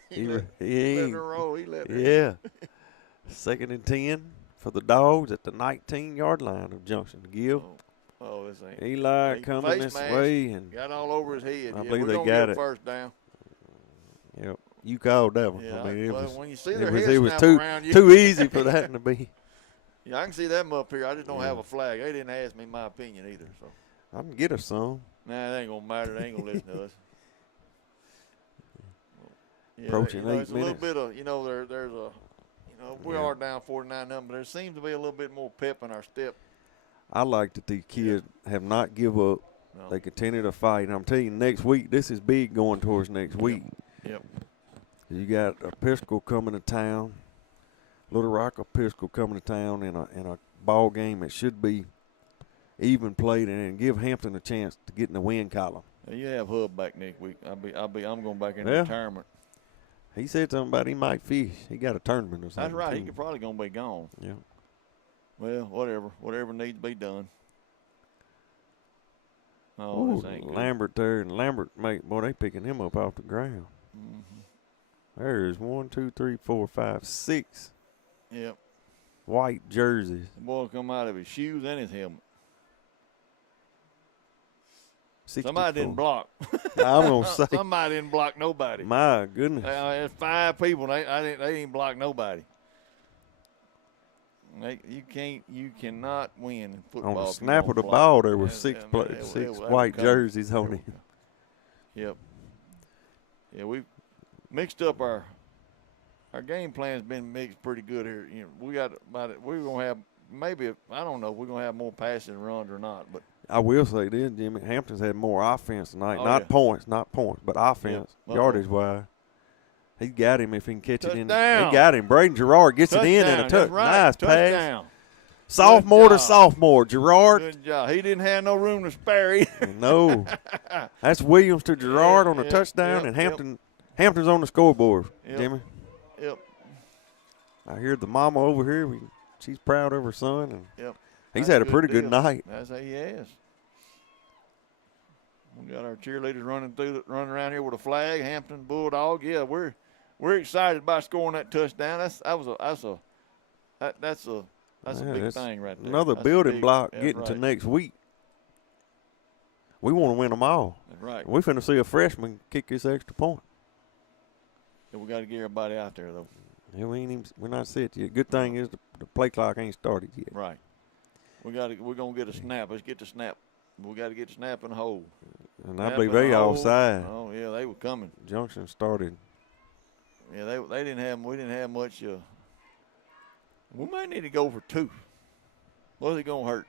He let her roll. He let her. Yeah. 2nd and 10 for the Dogs at the 19-yard line of Junction. Give. Oh, this ain't. Eli coming this way. And got all over his head. I believe we're they got it. First down. Yep. You called that one. Yeah, I mean, when you see their it was around you. too easy for that to be. Yeah, I can see them up here. I just don't have a flag. They didn't ask me my opinion either. So I can get us some. Nah, it ain't gonna matter. They ain't gonna listen to us. Yeah, Approaching 8 minutes. There's a little bit of, there's a, we are down 49 number. There seems to be a little bit more pep in our step. I like that these kids have not give up. No. They continue to fight. And I'm telling you, next week, this is big going towards next week. Yep. You got Episcopal coming to town, Little Rock Episcopal coming to town in a ball game that should be even played, and give Hampton a chance to get in the win column. You have Hub back next week. I'm going back in retirement. He said something about he might fish. He got a tournament or something. That's right. He could probably gonna be gone. Yeah. Well, whatever needs to be done. Oh, this ain't Lambert good. There, and Lambert, they picking him up off the ground. Mm-hmm. There's 1, 2, 3, 4, 5, 6. Yep. White jerseys. The boy come out of his shoes and his helmet. 64. Somebody didn't block. I'm gonna say somebody didn't block nobody. My goodness. There's 5 people. They didn't block nobody. You cannot win in football. On the snap of the ball, there were 6 white jerseys on him. Yep. Yeah, we've mixed up our game plan's been mixed pretty good here. We got about it. We're gonna have maybe I don't know if we're gonna have more passing runs or not, but I will say this, Jimmy. Hampton's had more offense tonight. Not points, but offense, yardage wise. He got him if he can catch it in. He got him. Braden Gerard gets it in and a touch. Right. Nice pass. Sophomore to sophomore. Gerard. Good job. He didn't have no room to spare either. No. That's Williams to Gerard on a touchdown, and Hampton's on the scoreboard, Jimmy. Yep. I hear the mama over here. She's proud of her son. And he's had a pretty good night. That's how he has. We got our cheerleaders running around here with a flag. Hampton Bulldog. Yeah, we're excited about scoring that touchdown. That's a big thing right there. Another building block getting to next week. We want to win them all. That's right. We finna see a freshman kick this extra point. Yeah, we got to get everybody out there though. Yeah, we're not set yet. Good thing is the play clock ain't started yet. Right. We're gonna get a snap. Let's get the snap. We got to get the snap in the hole. And I believe they offside. Oh yeah, they were coming. Junction started. Yeah, we didn't have much We might need to go for 2. What's it going to hurt?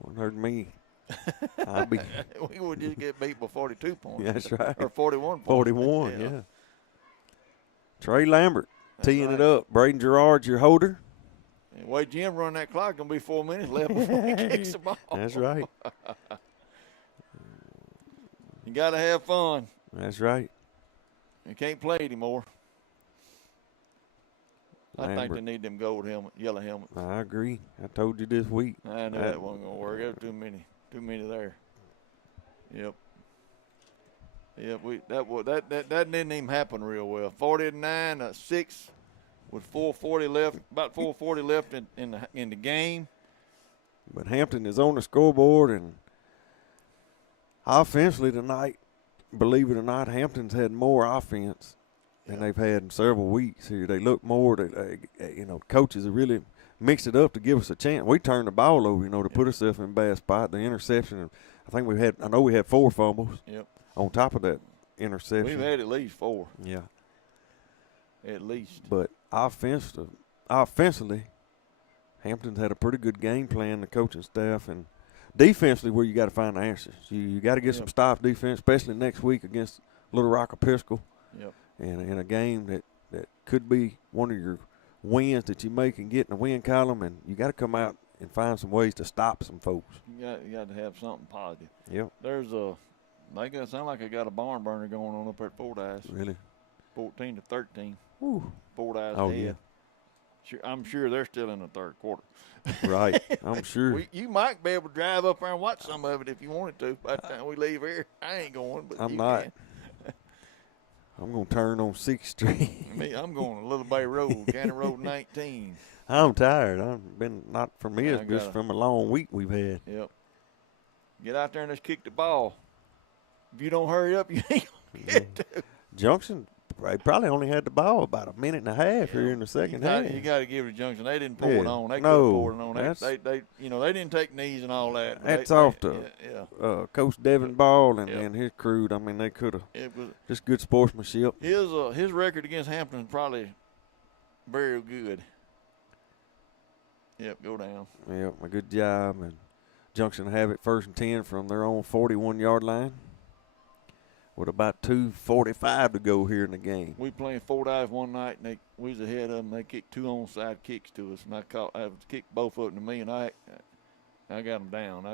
Won't hurt me. I'll be. We would just get beat by 42 points. That's right. Or 41 points. 41, yeah. Trey Lambert That's teeing it right. up. Braden Gerard's your holder. And the way Jim run that clock, going to be 4 minutes left before he kicks the ball. That's right. You got to have fun. That's right. You can't play anymore. I think Lambert. they need them gold helmet, yellow helmet. I agree. I told you this week. I knew that wasn't going to work. There was too many there. Yep. Yep. That didn't even happen real well. 49-6 with 4:40 left, about 4:40 left in the game. But Hampton is on the scoreboard, and offensively tonight, believe it or not, Hampton's had more offense than they've had in several weeks here. They look more, coaches have really mixed it up to give us a chance. We turned the ball over, to put ourselves in a bad spot. The interception, I know we had 4 fumbles. Yep. On top of that interception. We've had at least 4. Yeah. At least. But offensively, Hampton's had a pretty good game plan, the coaching staff, and defensively where you got to find the answers. You got to get some stop defense, especially next week against Little Rock Episcopal. Yep. And in a game that could be one of your wins that you make and get in the win column, and you got to come out and find some ways to stop some folks. You got to have something positive. Yep. Sound like they got a barn burner going on up at Fordyce. Really? 14-13. Woo. Fordyce Oh, head. yeah. Sure, I'm sure they're still in the third quarter. Right. I'm sure. You might be able to drive up there and watch some of it if you wanted to. By the time we leave here, I ain't going, but I'm you not. can. I'm going to turn on 6th Street. I'm going to Little Bay Road, County Road 19. I'm tired. I've been not from Yeah, this, just from a long week we've had. Yep. Get out there and just kick the ball. If you don't hurry up, you ain't going to get to. Junction, they probably only had the ball about a minute and a half here in the second half. You got to give it to Junction. They didn't pour Yeah. it on. They No, could have poured it on. that's- They didn't take knees and all that. but That's they- off to yeah. Coach Devin Ball and, Yeah. and his crew. I mean, they could have It was just good sportsmanship. his record against Hampton is probably very good. Yep, go down. Yep, a good job. And Junction have it 1st and 10 from their own 41-yard line with about 2:45 to go here in the game. We playing Fordyce one night, and we was ahead of them. They kicked 2 onside kicks to us, and I kicked both of them to me, and I got them down.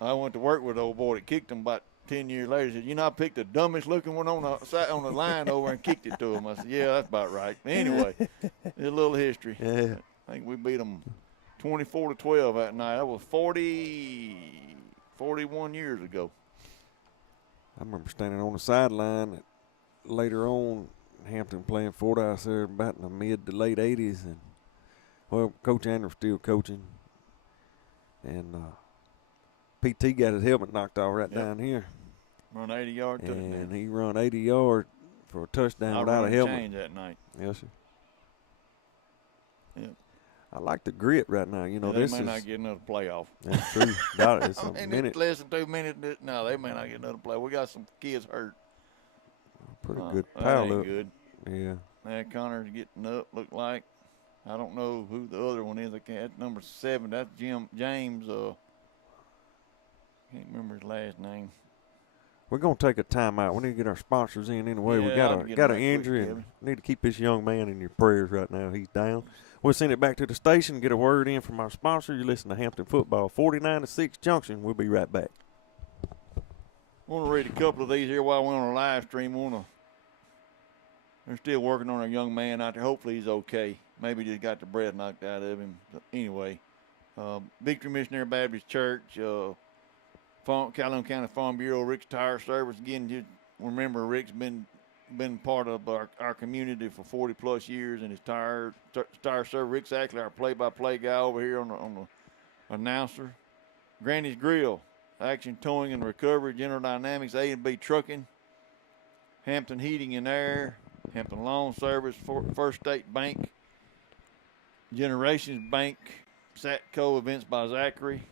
I went to work with the old boy that kicked them about 10 years later. He said, I picked the dumbest looking one on the line over and kicked it to him. I said, yeah, that's about right. Anyway, there's a little history. Yeah. I think we beat them 24-12 that night. That was 41 years ago. I remember standing on the sideline later on, Hampton playing Fordyce there about in the mid to late 80s. And, well, Coach Andrews still coaching. And PT got his helmet knocked off right down here. Run 80-yard touchdown. And he run 80 yards for a touchdown I without a run helmet. change that night. Yes, sir. Yeah. I like the grit right now. They this may is not get another playoff. that's true. It's a And minute. it's less than 2 minutes. No, they may not get another play. We got some kids hurt. Pretty good That pile ain't up. good. Yeah. Connor's getting up, look like. I don't know who the other one is. That's number 7. That's James. Can't remember his last name. We're gonna take a timeout. We need to get our sponsors in anyway. We Yeah, I'll got get an them right injury quick, and need to keep this young man in your prayers right now. He's down. We'll send it back to the station, get a word in from our sponsor. You listen to Hampton Football, 49-6 Junction. We'll be right back. I want to read a couple of these here while we're on a live stream. They're still working on a young man out there. Hopefully he's okay. Maybe just got the breath knocked out of him. But anyway, Victory Missionary Baptist Church, Calhoun County Farm Bureau, Rick's Tire Service. Again, you remember Rick's been part of our community for 40-plus years, and his tire service. Rick's actually our play-by-play guy over here on the announcer. Granny's Grill, Action Towing and Recovery, General Dynamics, A&B Trucking, Hampton Heating and Air, Hampton Lawn Service, First State Bank, Generations Bank, Satco Events by Zachary,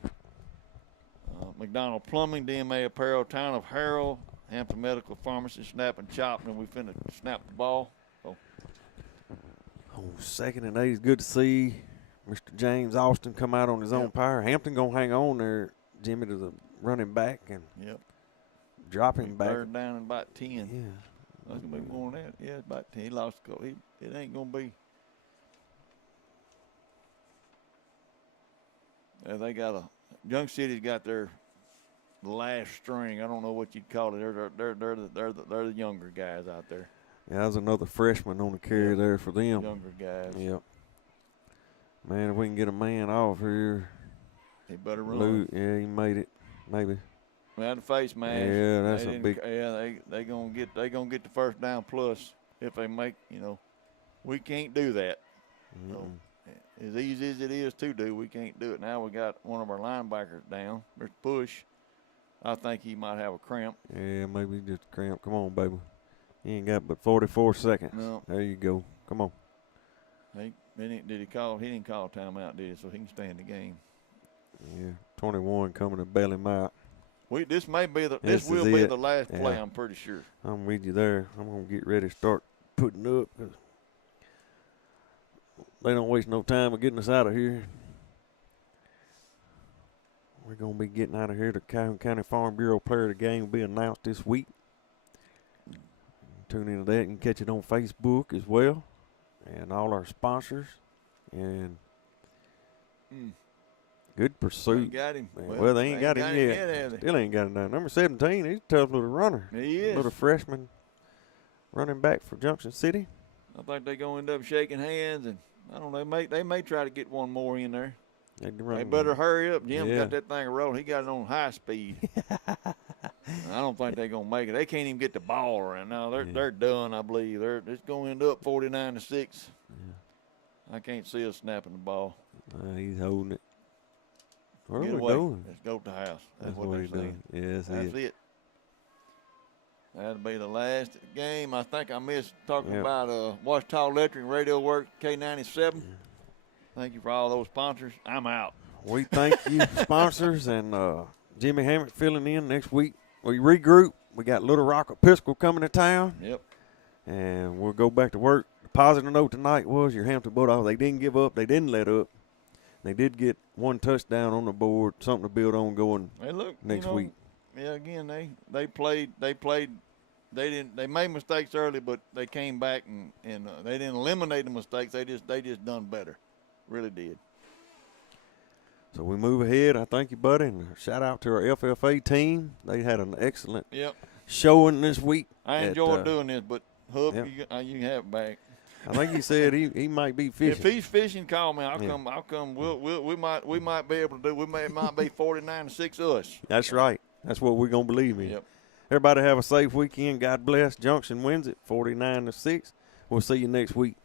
McDonald Plumbing, DMA Apparel, Town of Harrell, Hampton Medical Pharmacy, Snap and Chop, and we finna snap the ball. So On 2nd and 8, it's good to see Mr. James Austin come out on his own power. Hampton going to hang on there, Jimmy, to the running back and drop him back. 3rd down and about 10. Yeah. That's going to be more than that. Yeah, it's about 10. He lost a couple. It ain't going to be. Yeah, they got a Junction City's got their last string. I don't know what you'd call it. They're the younger guys out there. Yeah, that was another freshman on the carry there for them. Younger guys. Yep. Man, if we can get a man off here. He better run. Yeah, he made it. Maybe. We had the face mask. Yeah, that's a big. Yeah, they gonna get the 1st down plus if they make. We can't do that. So, as easy as it is to do, we can't do it. Now we got one of our linebackers down, Mr. Push. I think he might have a cramp. Yeah, maybe just a cramp. Come on, baby. He ain't got but 44 seconds. No. There you go. Come on. Did he call? He didn't call timeout, did he? So he can stay in the game. Yeah, 21 coming to bail him out. This will be it. the last play. Yeah. I'm pretty sure. I'm with you there. I'm gonna get ready to start putting up. They don't waste no time of getting us out of here. We're going to be getting out of here. The Calhoun County Farm Bureau Player of the Game will be announced this week. Tune into that and catch it on Facebook as well. And all our sponsors. And good pursuit. They got him. Well, they ain't got him yet. have they? Still ain't got him down. Number 17, he's a tough little runner. He is. Little freshman running back for Junction City. I think they're going to end up shaking hands, and I don't know. They may try to get one more in there. They better hurry up. Jim got that thing rolling. He got it on high speed. I don't think they're going to make it. They can't even get the ball around now. They're done, I believe. It's going to end up 49-6. Yeah. I can't see us snapping the ball. He's holding it. Where Get are we away. going? Let's go to the house. That's what he's they're saying. doing. Yeah, That's it. That'll be the last game. I think I missed talking about Washita Electric Radio Works K97. Yeah. Thank you for all those sponsors. I'm out. We thank you, sponsors, and Jimmy Hammett filling in next week. We regroup. We got Little Rock Episcopal coming to town. Yep. And we'll go back to work. The positive note tonight was your Hampton Bulldogs. They didn't give up. They didn't let up. They did get one touchdown on the board, something to build on going next week. Yeah, again, they played. They made mistakes early, but they came back and they didn't eliminate the mistakes. They just done better. Really did. So we move ahead. I thank you, buddy, and shout out to our FFA team. They had an excellent showing this week. I enjoyed doing this, but Hub, you can have it back. I think he said he might be fishing. If he's fishing, call me. I'll come. We might be able to do. It might be 49-6 us. That's right. That's what we're gonna believe in. Yep. Everybody have a safe weekend. God bless. Junction wins it 49-6. We'll see you next week.